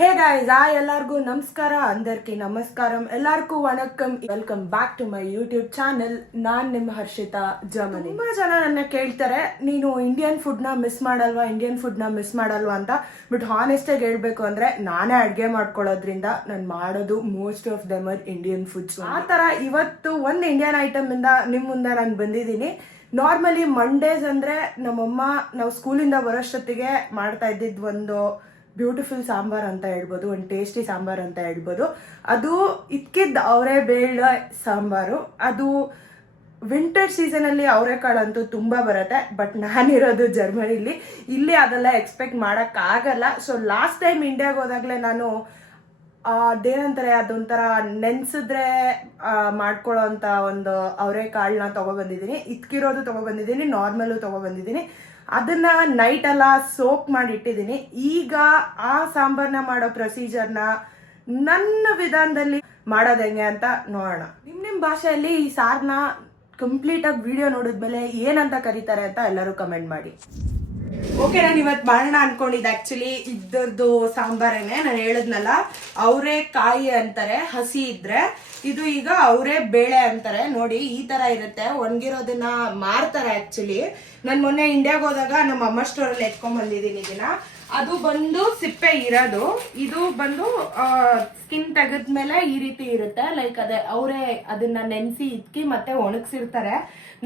Hey guys ಎಲ್ಲರಿಗೂ ನಮಸ್ಕಾರ అందరికీ ನಮಸ್ಕಾರಂ ಎಲ್ಲರಿಗೂ ವಣಕ್ಕಂ welcome back to my YouTube channel. ನಾನ್ ನಿಮ್ಮ ಹರ್ಷಿತಾ ಜಮನಿ. ತುಂಬಾ ಜನ ನನ್ನ ಕೇಳ್ತಾರೆ, ನೀನು ಇಂಡಿಯನ್ ಫುಡ್ ನ ಮಿಸ್ ಮಾಡಲ್ವಾ ಅಂತ. ಬಟ್ ಹಾನೆಸ್ಟ್ ಆಗಿ ಹೇಳ್ಬೇಕು ಅಂದ್ರೆ ನಾನೇ ಅಡ್ಗೆ ಮಾಡ್ಕೊಳ್ಳೋದ್ರಿಂದ ನಾನು ಮಾಡೋದು most of them are Indian foods. ಆ ತರ ಇವತ್ತು ಒಂದು ಇಂಡಿಯನ್ ಐಟಮ್ ಇಂದ ನಿಮ್ ಮುಂದೆ ನಾನು ಬಂದಿದ್ದೀನಿ. ನಾರ್ಮಲಿ ಮಂಡೇಸ್ ಅಂದ್ರೆ ನಮ್ಮಮ್ಮ ನಾವು ಸ್ಕೂಲಿಂದ ಬರೋಷ್ಟೊತ್ತಿಗೆ ಮಾಡ್ತಾ ಇದ್ದಿದ್ದು ಒಂದು ಬ್ಯೂಟಿಫುಲ್ ಸಾಂಬಾರ್ ಅಂತ ಹೇಳ್ಬೋದು, ಒಂದು ಟೇಸ್ಟಿ ಸಾಂಬಾರ್ ಅಂತ ಹೇಳ್ಬೋದು. ಅದು ಇದ್ಕಿದ್ದ ಅವರೇ ಬೇಳೆ ಸಾಂಬಾರು. ಅದು ವಿಂಟರ್ ಸೀಸನಲ್ಲಿ ಅವರೆಕಾಳಂತೂ ತುಂಬ ಬರುತ್ತೆ. ಬಟ್ ನಾನಿರೋದು ಜರ್ಮನಿಲಿ, ಇಲ್ಲಿ ಅದೆಲ್ಲ ಎಕ್ಸ್ಪೆಕ್ಟ್ ಮಾಡೋಕ್ಕಾಗಲ್ಲ. ಸೊ ಲಾಸ್ಟ್ ಟೈಮ್ ಇಂಡಿಯಾಗೆ ಹೋದಾಗಲೇ ನಾನು ಅದೇನಂತಾರೆ ಅದೊಂಥರ ನೆನ್ಸಿದ್ರೆ ಮಾಡ್ಕೊಳ್ಳೋ ಅಂತ ಒಂದು ಅವರೆಕಾಳನ್ನ ತೊಗೊಬಂದಿದ್ದೀನಿ. ಇದ್ಕಿರೋದು ತೊಗೊಬಂದಿದ್ದೀನಿ, ನಾರ್ಮಲು ತೊಗೊಬಂದಿದ್ದೀನಿ. ಅದನ್ನ ನೈಟ್ ಎಲ್ಲ ಸೋಕ್ ಮಾಡಿ ಇಟ್ಟಿದ್ದೀನಿ. ಈಗ ಆ ಸಾಂಬಾರ್ನ ಮಾಡೋ ಪ್ರೊಸೀಜರ್ನ ನನ್ನ ವಿಧಾನದಲ್ಲಿ ಮಾಡೋದು ಹೆಂಗೆ ಅಂತ ನೋಡೋಣ. ನಿಮ್ ಭಾಷೆಯಲ್ಲಿ ಈ ಸಾರ್ನ ಕಂಪ್ಲೀಟ್ ಆಗಿ ವಿಡಿಯೋ ನೋಡಿದ್ಮೇಲೆ ಏನಂತ ಕರೀತಾರೆ ಅಂತ ಎಲ್ಲರೂ ಕಮೆಂಟ್ ಮಾಡಿ. ಓಕೆ, ನಾನು ಇವತ್ತು ಮಾಡೋಣ ಅನ್ಕೊಂಡಿದ್ದೆ. ಆಕ್ಚುಲಿ ಇದ್ದದ್ದು ಸಾಂಬಾರೇನೆ. ನಾನು ಹೇಳದ್ನಲ್ಲ, ಅವರೇ ಕಾಯಿ ಅಂತಾರೆ ಹಸಿ ಇದ್ರೆ, ಇದು ಈಗ ಅವರೇ ಬೇಳೆ ಅಂತಾರೆ. ನೋಡಿ ಈ ತರ ಇರುತ್ತೆ, ಒಣಗಿರೋದನ್ನ ಮಾರ್ತಾರೆ. ಆಕ್ಚುಲಿ ನಾನು ಮೊನ್ನೆ ಇಂಡಿಯಾಗೆ ಹೋದಾಗ ನಮ್ಮ ಅಮ್ಮ ಸ್ಟೋರಲ್ಲಿ ಎತ್ಕೊಂಡ್ ಬಂದಿದ್ದೀನಿ ಇದನ್ನ. ಅದು ಬಂದು ಸಿಪ್ಪೆ ಇರೋದು, ಇದು ಬಂದು ಸ್ಕಿನ್ ತೆಗೆದ್ಮೇಲೆ ಈ ರೀತಿ ಇರುತ್ತೆ. ಲೈಕ್ ಅದೇ ಅವರೇ ಅದನ್ನ ನೆನೆಸಿ ಇಕ್ಕಿ ಮತ್ತೆ ಒಣಗಿಸಿರ್ತಾರೆ.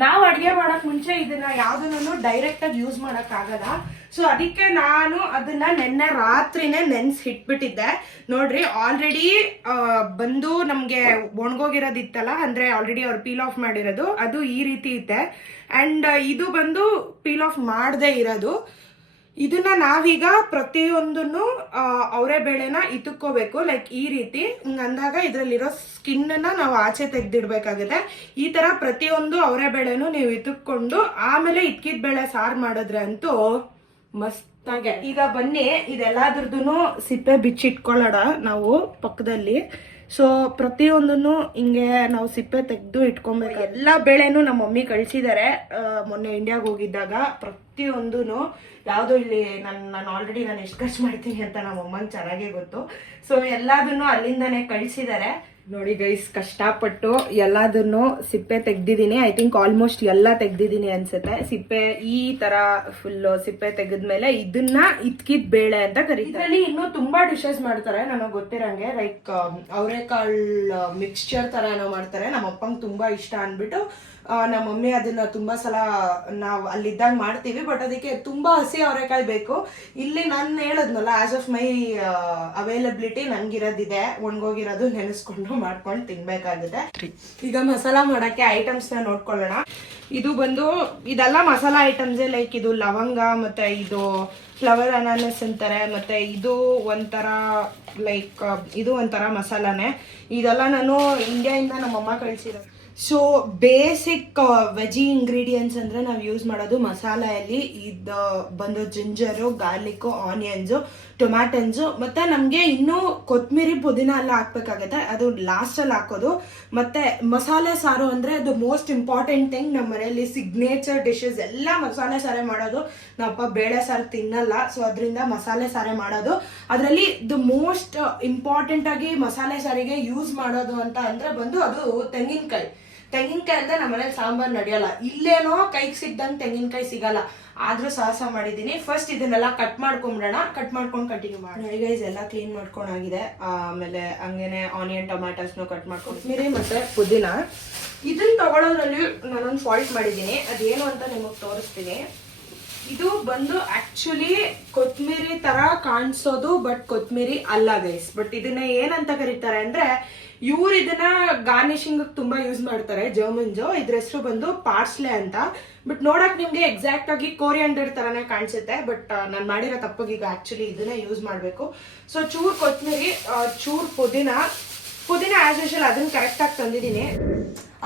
ನಾವು ಅಡ್ಗೆ ಮಾಡಕ್ ಮುಂಚೆ ಇದನ್ನ ಯಾವ್ದನ್ನು ಡೈರೆಕ್ಟ್ ಆಗಿ ಯೂಸ್ ಮಾಡಕ್ ಆಗಲ್ಲ. ಸೊ ಅದಕ್ಕೆ ನಾನು ಅದನ್ನ ನಿನ್ನೆ ರಾತ್ರಿನೇ ನೆನ್ಸಿ ಇಟ್ಬಿಟ್ಟಿದ್ದೆ. ನೋಡ್ರಿ, ಆಲ್ರೆಡಿ ಬಂದು ನಮ್ಗೆ ಒಣಗೋಗಿರೋದಿತ್ತಲ್ಲ, ಅಂದ್ರೆ ಆಲ್ರೆಡಿ ಅವ್ರು ಪೀಲ್ ಆಫ್ ಮಾಡಿರೋದು, ಅದು ಈ ರೀತಿ ಇದೆ. ಅಂಡ್ ಇದು ಬಂದು ಪೀಲ್ ಆಫ್ ಮಾಡದೇ ಇರೋದು. ಇದನ್ನ ನಾವೀಗ ಪ್ರತಿಯೊಂದನ್ನು ಅವರೇ ಬೇಳೆನ ಇತ್ತುಕೋಬೇಕು. ಲೈಕ್ ಈ ರೀತಿ ಅಂದಾಗ ಇದ್ರಲ್ಲಿರೋ ಸ್ಕಿನ್ ಅನ್ನ ನಾವು ಆಚೆ ತೆಗ್ದಿಡ್ಬೇಕಾಗುತ್ತೆ. ಈ ತರ ಪ್ರತಿಯೊಂದು ಅವರೇ ಬೇಳೆನು ನೀವು ಇತ್ತುಕೊಂಡು ಆಮೇಲೆ ಇಟ್ಕಿದ ಬೇಳೆ ಸಾರು ಮಾಡಿದ್ರೆ ಅಂತೂ ಮಸ್ತಾಗೆ. ಈಗ ಬನ್ನಿ ಇದೆಲ್ಲದ್ರದ್ದು ಸಿಪ್ಪೆ ಬಿಚ್ಚಿಟ್ಕೊಳ್ಳೋಣ ನಾವು ಪಕ್ಕದಲ್ಲಿ. ಸೊ ಪ್ರತಿಯೊಂದನ್ನು ಹಿಂಗೆ ನಾವು ಸಿಪ್ಪೆ ತೆಗೆದು ಇಟ್ಕೊಬೇಕು. ಎಲ್ಲ ಬೇಳೆನು ನಮ್ಮ ಮಮ್ಮಿ ಕಳಿಸಿದ್ದಾರೆ ಮೊನ್ನೆ ಇಂಡಿಯಾಗೆ ಹೋಗಿದ್ದಾಗ. ಪ್ರತಿಯೊಂದೂ ಯಾವುದು ಇಲ್ಲಿ ನಾನು ಆಲ್ರೆಡಿ ನಾನು ಎಷ್ಟು ಖರ್ಚು ಮಾಡ್ತೀನಿ ಅಂತ ನಮ್ಮ ಅಮ್ಮಂಗೆ ಚೆನ್ನಾಗೇ ಗೊತ್ತು. ಸೊ ಎಲ್ಲದನ್ನು ಅಲ್ಲಿಂದಾನೆ ಕಳಿಸಿದ್ದಾರೆ. ನೋಡಿ ಗೈಸ್, ಕಷ್ಟಪಟ್ಟು ಎಲ್ಲದನ್ನು ಸಿಪ್ಪೆ ತೆಗ್ದಿದ್ದೀನಿ. ಐ ಥಿಂಕ್ ಆಲ್ಮೋಸ್ಟ್ ಎಲ್ಲ ತೆಗ್ದಿದ್ದೀನಿ ಅನ್ಸುತ್ತೆ. ಸಿಪ್ಪೆ ಈ ತರ ಫುಲ್ ಸಿಪ್ಪೆ ತೆಗೆದ್ಮೇಲೆ ಇದನ್ನ ಇದ್ಕಿದ್ ಬೇಳೆ ಅಂತ ಕರೀತಾರೆ. ಇದರಲ್ಲಿ ಇನ್ನೂ ತುಂಬಾ ಡಿಶಸ್ ಮಾಡ್ತಾರೆ ನನಗೆ ಗೊತ್ತಿರಂಗೆ. ಲೈಕ್ ಅವರೆಕಾಳು ಮಿಕ್ಸ್ಚರ್ ತರ ಏನೋ ಮಾಡ್ತಾರೆ. ನಮ್ಮ ಅಪ್ಪಂಗೆ ತುಂಬಾ ಇಷ್ಟ ಅನ್ಬಿಟ್ಟು ನಮ್ಮ ಮಮ್ಮಿ ಅದನ್ನ ತುಂಬಾ ಸಲ ನಾವು ಅಲ್ಲಿದ್ದಾಗ ಮಾಡ್ತೀವಿ. ಬಟ್ ಅದಕ್ಕೆ ತುಂಬಾ ಹಸಿ ಅವರೆಕಾಯಿ ಬೇಕು. ಇಲ್ಲಿ ನಾನು ಹೇಳದ್ನಲ್ಲ, ಆಸ್ ಆಫ್ ಮೈ ಅವೈಲಬಿಲಿಟಿ ನನ್ಗಿರೋದಿದೆ, ಒಣಗೋಗಿರೋದು ನೆನೆಸ್ಕೊಂಡು ಮಾಡ್ಕೊಂಡು ತಿನ್ಬೇಕಾಗುತ್ತೆ. ಈಗ ಮಸಾಲಾ ಮಾಡಕ್ಕೆ ಐಟಮ್ಸ್ ನ ನೋಡ್ಕೊಳ್ಳೋಣ. ಇದು ಬಂದು ಇದೆಲ್ಲ ಮಸಾಲಾ ಐಟಮ್ಸ್. ಲೈಕ್ ಇದು ಲವಂಗ, ಮತ್ತೆ ಇದು ಫ್ಲವರ್ ಅನಾನಸ್ ಅಂತಾರೆ, ಮತ್ತೆ ಇದು ಒಂಥರ ಲೈಕ್ ಇದು ಒಂಥರ ಮಸಾಲಾನೆ. ಇದೆಲ್ಲ ನಾನು ಇಂಡಿಯಾದಿಂದ ನಮ್ಮಮ್ಮ ಕಳಿಸಿರೋದು. ಸೊ ಬೇಸಿಕ್ ವೆಜಿ ಇಂಗ್ರೀಡಿಯೆಂಟ್ಸ್ ಅಂದ್ರೆ ನಾವು ಯೂಸ್ ಮಾಡೋದು ಮಸಾಲೆಯಲ್ಲಿ ಇದು ಬಂದು ಜಿಂಜರು, ಗಾರ್ಲಿಕ್ಕು, ಆನಿಯನ್ಸು, ಟೊಮ್ಯಾಟನ್ಸು, ಮತ್ತೆ ನಮಗೆ ಇನ್ನೂ ಕೊತ್ತಂಬರಿ, ಪುದೀನ ಎಲ್ಲ ಹಾಕ್ಬೇಕಾಗತ್ತೆ. ಅದು ಲಾಸ್ಟಲ್ಲಿ ಹಾಕೋದು. ಮತ್ತೆ ಮಸಾಲೆ ಸಾರು ಅಂದ್ರೆ ಅದು ಮೋಸ್ಟ್ ಇಂಪಾರ್ಟೆಂಟ್ ಥಿಂಗ್. ನಮ್ಮ ಮನೆಯಲ್ಲಿ ಸಿಗ್ನೇಚರ್ ಡಿಶಸ್ ಎಲ್ಲ ಮಸಾಲೆ ಸಾರೇ ಮಾಡೋದು. ನಮ್ಮಪ್ಪ ಬೇಳೆ ಸಾರು ತಿನ್ನಲ್ಲ, ಸೊ ಅದರಿಂದ ಮಸಾಲೆ ಸಾರೇ ಮಾಡೋದು. ಅದರಲ್ಲಿ ದ ಮೋಸ್ಟ್ ಇಂಪಾರ್ಟೆಂಟ್ ಆಗಿ ಮಸಾಲೆ ಸಾರಿಗೆ ಯೂಸ್ ಮಾಡೋದು ಅಂತ ಅಂದ್ರೆ ಬಂದು ಅದು ತೆಂಗಿನಕಾಯಿ ಅಲ್ಲದೆ ನಮ್ಮ ಮನೇಲಿ ಸಾಂಬಾರ್ ನಡೆಯಲ್ಲ. ಇಲ್ಲೇನೋ ಕೈಗೆ ಸಿಗ್ದಂಗೆ ತೆಂಗಿನಕಾಯಿ ಸಿಗಲ್ಲ, ಆದ್ರೂ ಸಾಹಸ ಮಾಡಿದ್ದೀನಿ. ಫಸ್ಟ್ ಇದನ್ನೆಲ್ಲ ಕಟ್ ಮಾಡ್ಕೊಂಡ್ಬಿಡೋಣ. ಕಟ್ ಮಾಡ್ಕೊಂಡು ಕಂಟಿನ್ಯೂ ಮಾಡಿ. ಗೈಸ್ ಎಲ್ಲ ಕ್ಲೀನ್ ಮಾಡ್ಕೊಂಡಾಗಿದೆ. ಆಮೇಲೆ ಹಂಗೇನೆ ಆನಿಯನ್, ಟೊಮ್ಯಾಟೋಸ್ನು ಕಟ್ ಮಾಡ್ಕೊಂಡು, ಕೊತ್ತಂಬರಿ ಮತ್ತೆ ಪುದೀನ. ಇದನ್ನ ತಗೊಳ್ಳೋದ್ರಲ್ಲಿ ನಾನೊಂದು ಫಾಲ್ಟ್ ಮಾಡಿದ್ದೀನಿ, ಅದೇನು ಅಂತ ನಿಮಗೆ ತೋರಿಸ್ತೀನಿ. ಇದು ಬಂದು ಆಕ್ಚುಲಿ ಕೊತ್ತಂಬರಿ ತರ ಕಾಣಿಸೋದು, ಬಟ್ ಕೊತ್ತಂಬರಿ ಅಲ್ಲ ಗೈಸ್. ಬಟ್ ಇದನ್ನ ಏನಂತ ಕರೀತಾರೆ ಅಂದ್ರೆ, ಇವ್ರು ಇದನ್ನ ಗಾರ್ನಿಶಿಂಗ್ ತುಂಬಾ ಯೂಸ್ ಮಾಡ್ತಾರೆ, ಜರ್ಮನ್ಸು. ಇದ್ರ ಹೆಸರು ಬಂದು ಪಾರ್ಸ್ಲೆ ಅಂತ. ಬಟ್ ನೋಡಕ್ ನಿಮ್ಗೆ ಎಕ್ಸಾಕ್ಟ್ ಆಗಿ ಕೋರಿಯಾಂಡರ್ ತರಾನೇ ಕಾಣಿಸುತ್ತೆ. ಬಟ್ ನಾನು ಮಾಡಿರೋ ತಪ್ಪಿಗೆ ಈಗ ಆಕ್ಚುಲಿ ಇದನ್ನ ಯೂಸ್ ಮಾಡಬೇಕು. ಸೊ ಚೂರ್ ಕೊತ್ತಂಬರಿ, ಚೂರ್ ಪುದೀನ ಆಸ್ ಯೂಶುವಲ್ ಅದನ್ನ ಕರೆಕ್ಟ್ ಆಗಿ ತಂದಿದ್ದೀನಿ.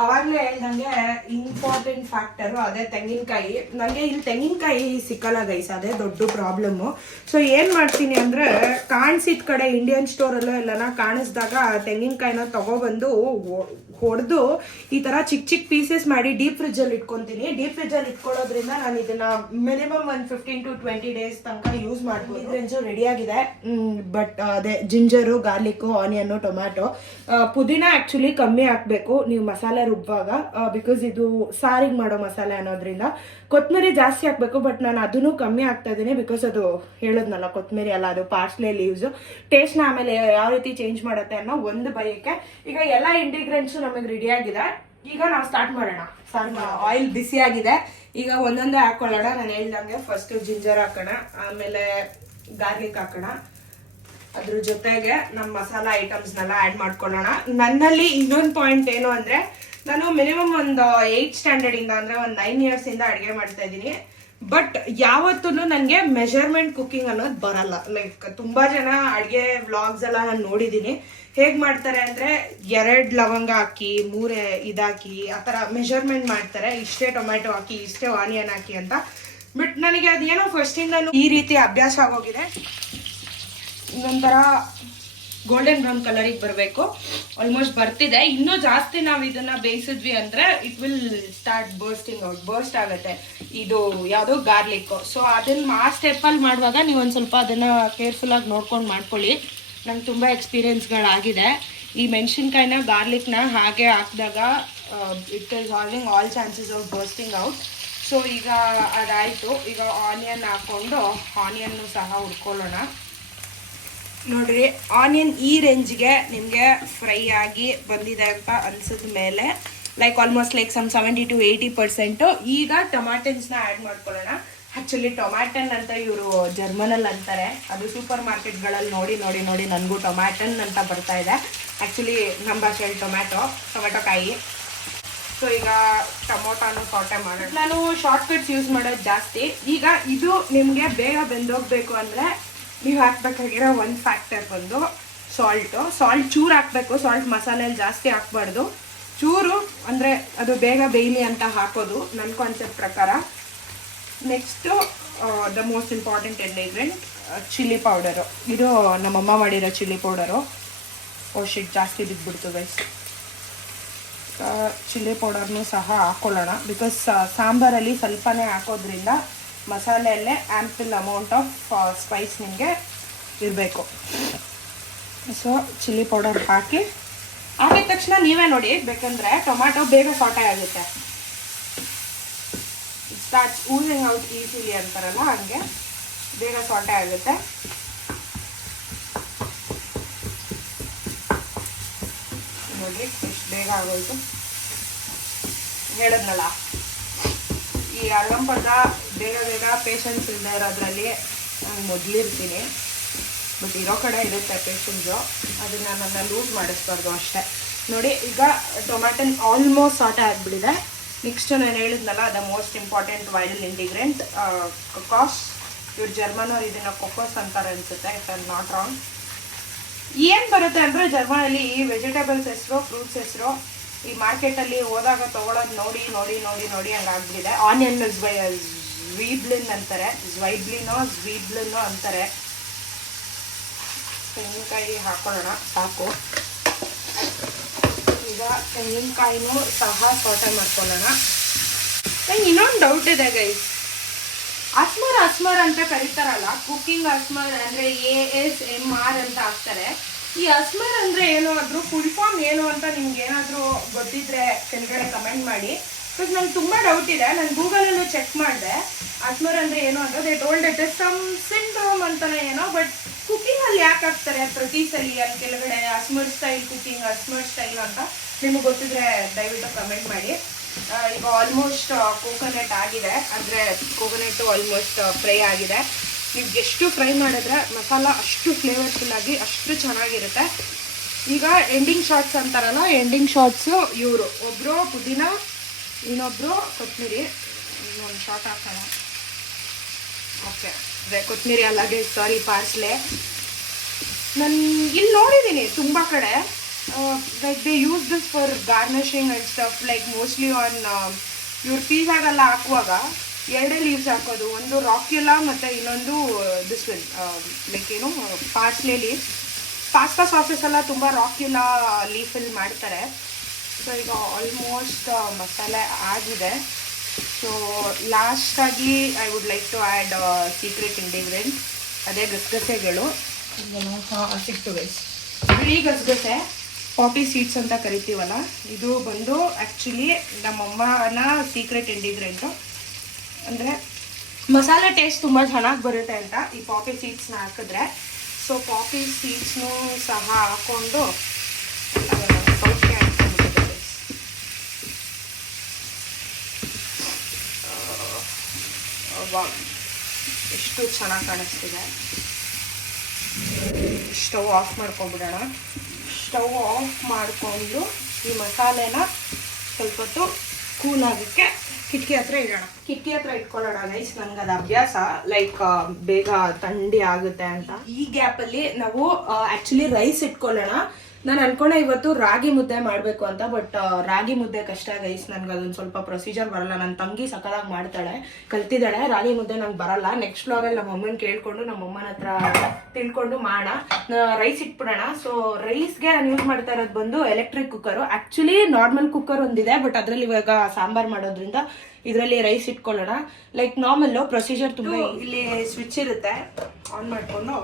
ಅವಾಗಲೇ ಹೇಳ್ದಂಗೆ ಇಂಪಾರ್ಟೆಂಟ್ ಫ್ಯಾಕ್ಟರು ಅದೇ ತೆಂಗಿನಕಾಯಿ. ನನಗೆ ಇಲ್ಲಿ ತೆಂಗಿನಕಾಯಿ ಸಿಕ್ಕಲ್ಲ ಗೈಸ್, ಅದೇ ದೊಡ್ಡ ಪ್ರಾಬ್ಲಮ್ಮು. ಸೊ ಏನು ಮಾಡ್ತೀನಿ ಅಂದರೆ, ಕಾಣಿಸಿದ ಕಡೆ ಇಂಡಿಯನ್ ಸ್ಟೋರಲ್ಲೂ ಎಲ್ಲನ ಕಾಣಿಸಿದಾಗ ತೆಂಗಿನಕಾಯಿನ ತೊಗೊಬಂದು ಹೊಡೆದು ಈ ಥರ ಚಿಕ್ಕ ಚಿಕ್ಕ ಪೀಸಸ್ ಮಾಡಿ ಡೀಪ್ ಫ್ರಿಜ್ಜಲ್ಲಿ ಇಟ್ಕೊತೀನಿ. ಡೀಪ್ ಫ್ರಿಜ್ಜಲ್ಲಿ ಇಟ್ಕೊಳ್ಳೋದ್ರಿಂದ ನಾನು ಇದನ್ನ ಮಿನಿಮಮ್ ಒಂದು 15 to 20 days ತನಕ ಯೂಸ್ ಮಾಡ್ಬೋದು. ರೆಂಜು ರೆಡಿಯಾಗಿದೆ. ಬಟ್ ಅದೇ ಜಿಂಜರು, ಗಾರ್ಲಿಕ್ಕು, ಆನಿಯನ್ನು, ಟೊಮ್ಯಾಟೊ, ಪುದೀನ ಆ್ಯಕ್ಚುಲಿ ಕಮ್ಮಿ ಹಾಕಬೇಕು ನೀವು ಮಸಾಲೆ ರುಬ್ಬುವಾಗ, ಬಿಕಾಸ್ ಇದು ಸಾರಿಗೆ ಮಾಡೋ ಮಸಾಲೆ ಅನ್ನೋದ್ರಿಂದ. ಕೊತ್ತಂಬರಿ ಜಾಸ್ತಿ ಹಾಕಬೇಕು, ಬಟ್ ನಾನು ಅದನ್ನು ಕಮ್ಮಿ ಹಾಕ್ತಾ ಇದ್ದೀನಿ ಬಿಕಾಸ್ ಅದು ಹೇಳಿದ್ನಲ್ಲ ಕೊತ್ತಂಬರಿ ಅಲ್ಲ, ಅದು ಪಾರ್ಸ್ಲೆ ಲೀವ್ಸು. ಟೇಸ್ಟ್ನ ಆಮೇಲೆ ಯಾವ ರೀತಿ ಚೇಂಜ್ ಮಾಡುತ್ತೆ ಅನ್ನೋ ಒಂದು ಬಯಕೆ. ಈಗ ಎಲ್ಲ ಇಂಗ್ರೀಡಿಯೆಂಟ್ಸು ನಮಗೆ ರೆಡಿ ಆಗಿದೆ. ಈಗ ನಾವು ಸ್ಟಾರ್ಟ್ ಮಾಡೋಣ. ಆಯಿಲ್ ಬಿಸಿ ಆಗಿದೆ. ಈಗ ಒಂದೊಂದೇ ಹಾಕೊಳ್ಳೋಣ. ನಾನು ಹೇಳ್ದಂಗೆ ಫಸ್ಟ್ ಜಿಂಜರ್ ಹಾಕೋಣ, ಆಮೇಲೆ ಗಾರ್ಲಿಕ್ ಹಾಕೋಣ, ಅದ್ರ ಜೊತೆಗೆ ನಮ್ಮ ಮಸಾಲ ಐಟಮ್ಸ್ನೆಲ್ಲ ಆ್ಯಡ್ ಮಾಡ್ಕೊಳ್ಳೋಣ. ನನ್ನಲ್ಲಿ ಇನ್ನೊಂದು ಪಾಯಿಂಟ್ ಏನು ಅಂದರೆ, ನಾನು ಮಿನಿಮಮ್ ಒಂದು 8th standard ಇಂದ ಅಂದರೆ ಒಂದು 9 years ಇಂದ ಅಡುಗೆ ಮಾಡ್ತಾ ಇದ್ದೀನಿ. ಬಟ್ ಯಾವತ್ತೂ ನನಗೆ ಮೆಜರ್ಮೆಂಟ್ ಕುಕ್ಕಿಂಗ್ ಅನ್ನೋದು ಬರಲ್ಲ. ಲೈಕ್ ತುಂಬ ಜನ ಅಡುಗೆ ವ್ಲಾಗ್ಸ್ ಎಲ್ಲ ನಾನು ನೋಡಿದ್ದೀನಿ. ಹೇಗೆ ಮಾಡ್ತಾರೆ ಅಂದರೆ 2 ಲವಂಗ ಹಾಕಿ 3 ಇದಾಕಿ ಆ ಥರ ಮೆಜರ್ಮೆಂಟ್ ಮಾಡ್ತಾರೆ, ಇಷ್ಟೇ ಟೊಮ್ಯಾಟೊ ಹಾಕಿ ಇಷ್ಟೇ ಆನಿಯನ್ ಹಾಕಿ ಅಂತ. ಬಟ್ ನನಗೆ ಅದೇನೋ ಫಸ್ಟಿಂದನೂ ಈ ರೀತಿ ಅಭ್ಯಾಸ ಆಗೋಗಿದೆ. ಇನ್ನೊಂಥರ ಗೋಲ್ಡನ್ ಬ್ರೌನ್ ಕಲರಿಗೆ ಬರಬೇಕು. ಆಲ್ಮೋಸ್ಟ್ ಬರ್ತಿದೆ. ಇನ್ನೂ ಜಾಸ್ತಿ ನಾವು ಇದನ್ನ ಬೇಯಿಸಿದ್ವಿ ಅಂದರೆ ಇಟ್ ವಿಲ್ ಸ್ಟಾರ್ಟ್ ಬರ್ಸ್ಟ್ ಆಗುತ್ತೆ. ಇದು ಯಾವುದೋ ಗಾರ್ಲಿಕ್ಕು. ಸೊ ಅದನ್ನ ಆ ಸ್ಟೆಪ್ಪಲ್ಲಿ ಮಾಡುವಾಗ ನೀವು ಒಂದು ಸ್ವಲ್ಪ ಅದನ್ನು ಕೇರ್ಫುಲ್ಲಾಗಿ ನೋಡ್ಕೊಂಡು ಮಾಡ್ಕೊಳ್ಳಿ. ನಂಗೆ ತುಂಬ ಎಕ್ಸ್ಪೀರಿಯನ್ಸ್ಗಳಾಗಿದೆ. ಈ ಮೆಣಸಿನ್ಕಾಯಿನ ಗಾರ್ಲಿಕ್ನ ಹಾಗೆ ಹಾಕಿದಾಗ it is having all chances of bursting out. So ಈಗ ಅದಾಯಿತು. ಈಗ ಆನಿಯನ್ ಹಾಕ್ಕೊಂಡು ಆನಿಯನ್ನು ಸಹ ಹುಡ್ಕೊಳ್ಳೋಣ. ನೋಡ್ರಿ, ಆನಿಯನ್ ಈ ರೇಂಜ್ಗೆ ನಿಮಗೆ ಫ್ರೈ ಆಗಿ ಬಂದಿದೆ ಅಂತ ಅನ್ಸಿದ ಮೇಲೆ ಲೈಕ್ ಆಲ್ಮೋಸ್ಟ್ ಲೈಕ್ 70 to 80%. ಈಗ ಟೊಮ್ಯಾಟನ್ಸ್ನ ಆ್ಯಡ್ ಮಾಡ್ಕೊಳ್ಳೋಣ. ಆ್ಯಕ್ಚುಲಿ ಟೊಮ್ಯಾಟನ್ ಅಂತ ಇವರು ಜರ್ಮನಲ್ಲಿ ಅಂತಾರೆ. ಅದು ಸೂಪರ್ ಮಾರ್ಕೆಟ್ಗಳಲ್ಲಿ ನೋಡಿ ನೋಡಿ ನೋಡಿ ನನಗೂ ಟೊಮ್ಯಾಟನ್ ಅಂತ ಬರ್ತಾ ಇದೆ. ಆ್ಯಕ್ಚುಲಿ ನಮ್ಮ ಭಾಷೆಯಲ್ಲಿ ಟೊಮ್ಯಾಟೊ ಕಾಯಿ. ಸೊ ಈಗ ಟೊಮೊಟೊನು ಸಾಟೆ ಮಾಡೋಣ. ನಾನು ಶಾರ್ಟ್ಕಟ್ಸ್ ಯೂಸ್ ಮಾಡೋದು ಜಾಸ್ತಿ. ಈಗ ಇದು ನಿಮಗೆ ಬೇಗ ಬೆಂದೋಗ್ಬೇಕು ಅಂದರೆ ನೀವು ಹಾಕ್ಬೇಕಾಗಿರೋ ಒಂದು ಫ್ಯಾಕ್ಟರ್ ಬಂದು ಸಾಲ್ಟ್ ಚೂರು ಹಾಕಬೇಕು. ಸಾಲ್ಟ್ ಮಸಾಲೆಯಲ್ಲಿ ಜಾಸ್ತಿ ಹಾಕ್ಬಾರ್ದು, ಚೂರು ಅಂದರೆ ಅದು ಬೇಗ ಬೇಯಲಿ ಅಂತ ಹಾಕೋದು ನನ್ನ ಕಾನ್ಸೆಪ್ಟ್ ಪ್ರಕಾರ. Next the most important ingredient chilli powder. ಇದು ನಮ್ಮಮ್ಮ ಮಾಡಿರೋ ಚಿಲ್ಲಿ ಪೌಡರು. ಶಿಟ್ ಜಾಸ್ತಿ ಬಿದ್ದುಬಿಡ್ತು ಗೈಸ್. ಚಿಲ್ಲಿ ಪೌಡರ್ನು ಸಹ ಹಾಕ್ಕೊಳ್ಳೋಣ ಬಿಕಾಸ್ ಸಾಂಬಾರಲ್ಲಿ ಸ್ವಲ್ಪನೇ ಹಾಕೋದ್ರಿಂದ ಮಸಾಲೆಯಲ್ಲೇ ಆ್ಯಂಪಲ್ ಅಮೌಂಟ್ ಆಫ್ ಸ್ಪೈಸ್ ನಿಮಗೆ ಇರಬೇಕು. ಸೊ ಚಿಲ್ಲಿ ಪೌಡರ್ ಹಾಕಿದ ತಕ್ಷಣ ನೀವೇ ನೋಡಿ, ಬೇಕಂದರೆ ಟೊಮ್ಯಾಟೊ ಬೇಗ ಸಾಟೆ ಆಗುತ್ತೆ. ಸ್ಟಾರ್ಟ್ಸ್ ಊಸಿಂಗ್ ಔಟ್ ಈಸಿಲಿ ಅಂತಾರಲ್ಲ, ಹಂಗೆ ಬೇಗ ಸಾಟೆ ಆಗುತ್ತೆ. ನೋಡಿ ಎಷ್ಟು ಬೇಗ ಆಗೋಯ್ತು. ಹೇಳಿದ್ನಲ್ಲ, ಈ ಅರ್ಗಂಪರ್ಗ ಬೇಗ ಪೇಷನ್ಸ್ ಇಲ್ಲದೆ ಇರೋದ್ರಲ್ಲಿ ನಾನು ಮೊದಲಿರ್ತೀನಿ. ಬಟ್ ಇರೋ ಕಡೆ ಇರುತ್ತೆ ಪೇಷನ್ಸು, ಅದನ್ನು ನನ್ನ ಲೂಸ್ ಮಾಡಿಸ್ಬಾರ್ದು ಅಷ್ಟೇ. ನೋಡಿ ಈಗ ಟೊಮ್ಯಾಟನ್ ಆಲ್ಮೋಸ್ಟ್ ಸಾಟೆ ಆಗಿಬಿಟ್ಟಿದೆ. ನೆಕ್ಸ್ಟ್ ನಾನು ಹೇಳಿದ್ನಲ್ಲ the most important viral ingredient ಕೊಕೋಸ್. ಇವ್ರು ಜರ್ಮನವ್ರು ಇದನ್ನು ಕೊಕೋಸ್ ಅಂತಾರೆ ಅನಿಸುತ್ತೆ, ಇಟ್ ಆರ್ ನಾಟ್ ರಾಂಗ್. ಏನು ಬರುತ್ತೆ ಅಂದರೆ ಜರ್ಮನಲ್ಲಿ ಈ ವೆಜಿಟೇಬಲ್ಸ್ ಹೆಸರು, ಫ್ರೂಟ್ಸ್ ಹೆಸರು ಈ ಮಾರ್ಕೆಟಲ್ಲಿ ಹೋದಾಗ ತೊಗೊಳೋದು ನೋಡಿ ನೋಡಿ ನೋಡಿ ನೋಡಿ ಹಂಗಾಗ್ಬಿಟ್ಟಿದೆ. ಆನಿಯನ್ ಜ್ವೀಬ್ಲಿನ್ ಅಂತಾರೆ, ಜ್ವೀಬ್ಲಿನೋ ಅಂತಾರೆ. ತೆಂಗಿನಕಾಯಿ ಹಾಕೊಳ್ಳೋಣ, ಸಾಕು. ಈಗ ತೆಂಗಿನಕಾಯಿನೂ ಸಹ ಸಾಟೆ ಮಾಡ್ಕೊಳ್ಳೋಣ. ನಂಗೆ ಇನ್ನೊಂದು ಡೌಟ್ ಇದೆ ಗೈಸ್, ಅಸ್ಮರ್ ಅಂತ ಕರೀತಾರಲ್ಲ, ಕುಕ್ಕಿಂಗ್ ಅಸ್ಮರ್ ಅಂದರೆ ASMR ಅಂತ ಹಾಕ್ತಾರೆ. ಈ ಅಸ್ಮರ್ ಅಂದರೆ ಏನು, ಅದ್ರ ಫುಲ್ ಫಾರ್ಮ್ ಏನು ಅಂತ ನಿಮ್ಗೆ ಏನಾದರೂ ಗೊತ್ತಿದ್ರೆ ಕೆಳಗಡೆ ಕಮೆಂಟ್ ಮಾಡಿ. ಬಿಕಾಸ್ ನಂಗೆ ತುಂಬ ಡೌಟ್ ಇದೆ. ನಾನು ಗೂಗಲಲ್ಲೂ ಚೆಕ್ ಮಾಡಿದೆ ಅಸ್ಮರ್ ಅಂದರೆ ಏನು ಅಂತ. They told it is some syndrome ಅಂತಾನೆ ಏನೋ. ಬಟ್ ಕುಕ್ಕಿಂಗಲ್ಲಿ ಯಾಕೆ ಹಾಕ್ತಾರೆ ಪ್ರತಿ ಸಲ ಅಲ್ಲಿ ಕೆಳಗಡೆ ಅಸ್ಮರ್ ಸ್ಟೈಲ್ ಕುಕ್ಕಿಂಗ್, ಅಸ್ಮರ್ ಸ್ಟೈಲ್ ಅಂತ ನಿಮಗೆ ಗೊತ್ತಿದ್ರೆ ದಯವಿಟ್ಟು ಕಮೆಂಟ್ ಮಾಡಿ. ಈಗ ಆಲ್ಮೋಸ್ಟ್ ಕೋಕೋನಟ್ ಆಗಿದೆ, ಅಂದರೆ ಕೋಕೋನಟ್ಟು ಆಲ್ಮೋಸ್ಟ್ ಫ್ರೈ ಆಗಿದೆ. ನೀವು ಎಷ್ಟು ಫ್ರೈ ಮಾಡಿದ್ರೆ ಮಸಾಲ ಅಷ್ಟು ಫ್ಲೇವರ್ಫುಲ್ಲಾಗಿ ಅಷ್ಟು ಚೆನ್ನಾಗಿರುತ್ತೆ. ಈಗ ಎಂಡಿಂಗ್ ಶಾರ್ಟ್ಸ್ ಅಂತಾರಲ್ಲ, ಎಂಡಿಂಗ್ ಶಾರ್ಟ್ಸು ಇವರು ಒಬ್ಬರು ಪುದೀನ, ಇನ್ನೊಬ್ಬರು ಕೊತ್ತಂಬರಿ. ಇನ್ನೊಂದು ಶಾರ್ಟ್ ಹಾಕೋಣ. ಓಕೆ, ಅದೇ ಕೊತ್ತಂಬರಿ ಅಲ್ಲಾಗೆ, ಸಾರಿ ಪಾರ್ಸ್ಲೆ. ನಾನು ಇಲ್ಲಿ ನೋಡಿದ್ದೀನಿ ತುಂಬ ಕಡೆ like they use this for garnishing and stuff. Like mostly on ಇವ್ರು ಪೀಸಾಗೆಲ್ಲ ಹಾಕುವಾಗ 2 ಲೀವ್ಸ್ ಹಾಕೋದು, ಒಂದು ರಾಕ್ಯುಲಾ ಮತ್ತು ಇನ್ನೊಂದು ದಿಸ್ ವಿಲ್ ಲೈಕ್ ಏನು ಪಾರ್ಸ್ಲೆ ಲೀವ್ಸ್. ಪಾಸ್ತಾ ಸಾಸಸ್ ಎಲ್ಲ ತುಂಬ ರಾಕ್ಯುಲಾ ಲೀಫಲ್ಲಿ ಮಾಡ್ತಾರೆ. ಸೊ ಈಗ ಆಲ್ಮೋಸ್ಟ್ ಮಸಾಲೆ ಆಗಿದೆ. ಸೊ ಲಾಸ್ಟಾಗಿ I would like to add secret ingredient, ಅದೇ ಗಸಗಸೆಗಳು. ಸಿಕ್ತು ಗೈಸ್, ಬಿಳಿ ಗಸಗಸೆ, ಪಾಪಿ ಸೀಡ್ಸ್ ಅಂತ ಕರಿತೀವಲ್ಲ, ಇದು ಬಂದು ಆ್ಯಕ್ಚುಲಿ ನಮ್ಮಮ್ಮನ ಸೀಕ್ರೆಟ್ ಇಂಗ್ರೀಡಿಯೆಂಟು. ಅಂದರೆ ಮಸಾಲೆ ಟೇಸ್ಟ್ ತುಂಬ ಚೆನ್ನಾಗಿ ಬರುತ್ತೆ ಅಂತ ಈ ಪಾಪಿ ಸೀಡ್ಸ್ನ ಹಾಕಿದ್ರೆ. ಸೊ ಪಾಪಿ ಸೀಡ್ಸ್ನೂ ಸಹ ಹಾಕ್ಕೊಂಡು ಸೌಖ್ಯ ಹಾಕ್ಕೊಂಡ್ಬಿಟ್ಟಿದೆ. ಎಷ್ಟು ಚೆನ್ನಾಗಿ ಕಾಣಿಸ್ತಿದೆ. ಸ್ಟವ್ ಆಫ್ ಮಾಡ್ಕೊಂಡ್ಬಿಡೋಣ. ಸ್ಟವ್ ಆಫ್ ಮಾಡಿಕೊಂಡು ಈ ಮಸಾಲೆನ ಸ್ವಲ್ಪ ಹೊತ್ತು ಕೂಲ್ ಆಗೋಕ್ಕೆ ಕಿಟಕಿ ಹತ್ರ ಇಡೋಣ. ಕಿಟಕಿ ಹತ್ರ ಇಟ್ಕೊಳ್ಳೋಣ ಗೈಸ್, ನನಗೆ ಅದು ಅಭ್ಯಾಸ, ಲೈಕ್ ಬೇಗ ಥಂಡಿ ಆಗುತ್ತೆ ಅಂತ. ಈ ಗ್ಯಾಪಲ್ಲಿ ನಾವು ಆ್ಯಕ್ಚುಲಿ ರೈಸ್ ಇಟ್ಕೊಳ್ಳೋಣ. ನಾನು ಅನ್ಕೊಂಡೆ ಇವತ್ತು ರಾಗಿ ಮುದ್ದೆ ಮಾಡಬೇಕು ಅಂತ, ಬಟ್ ರಾಗಿ ಮುದ್ದೆ ಕಷ್ಟ ಗೈಸ್, ನನಗೆ ಅದೊಂದು ಸ್ವಲ್ಪ ಪ್ರೊಸೀಜರ್ ಬರಲ್ಲ. ನನ್ನ ತಂಗಿ ಸಕ್ಕದಾಗಿ ಮಾಡ್ತಾಳೆ, ಕಲ್ತಿದ್ದಾಳೆ. ರಾಗಿ ಮುದ್ದೆ ನಂಗೆ ಬರಲ್ಲ. ನೆಕ್ಸ್ಟ್ ವ್ಲಾಗಲ್ಲಿ ನಮ್ಮ ಅಮ್ಮನ ಕೇಳ್ಕೊಂಡು ನಮ್ಮ ಅಮ್ಮನ ಹತ್ರ ತಿಳ್ಕೊಂಡು ಮಾಡೋಣ. ರೈಸ್ ಇಟ್ಬಿಡೋಣ. ಸೊ ರೈಸ್ಗೆ ನಾನು ಯೂಸ್ ಮಾಡ್ತಾ ಇರೋದು ಬಂದು electric cooker. Actually normal cooker ಒಂದಿದೆ, ಬಟ್ ಅದರಲ್ಲಿ ಇವಾಗ ಸಾಂಬಾರು ಮಾಡೋದ್ರಿಂದ ಇದರಲ್ಲಿ ರೈಸ್ ಇಟ್ಕೊಳ್ಳೋಣ. ಲೈಕ್ ನಾರ್ಮಲ್ಲು ಪ್ರೊಸೀಜರ್ ತುಂಬ. ಇಲ್ಲಿ ಸ್ವಿಚ್ ಇರುತ್ತೆ, ಆನ್ ಮಾಡಿಕೊಂಡು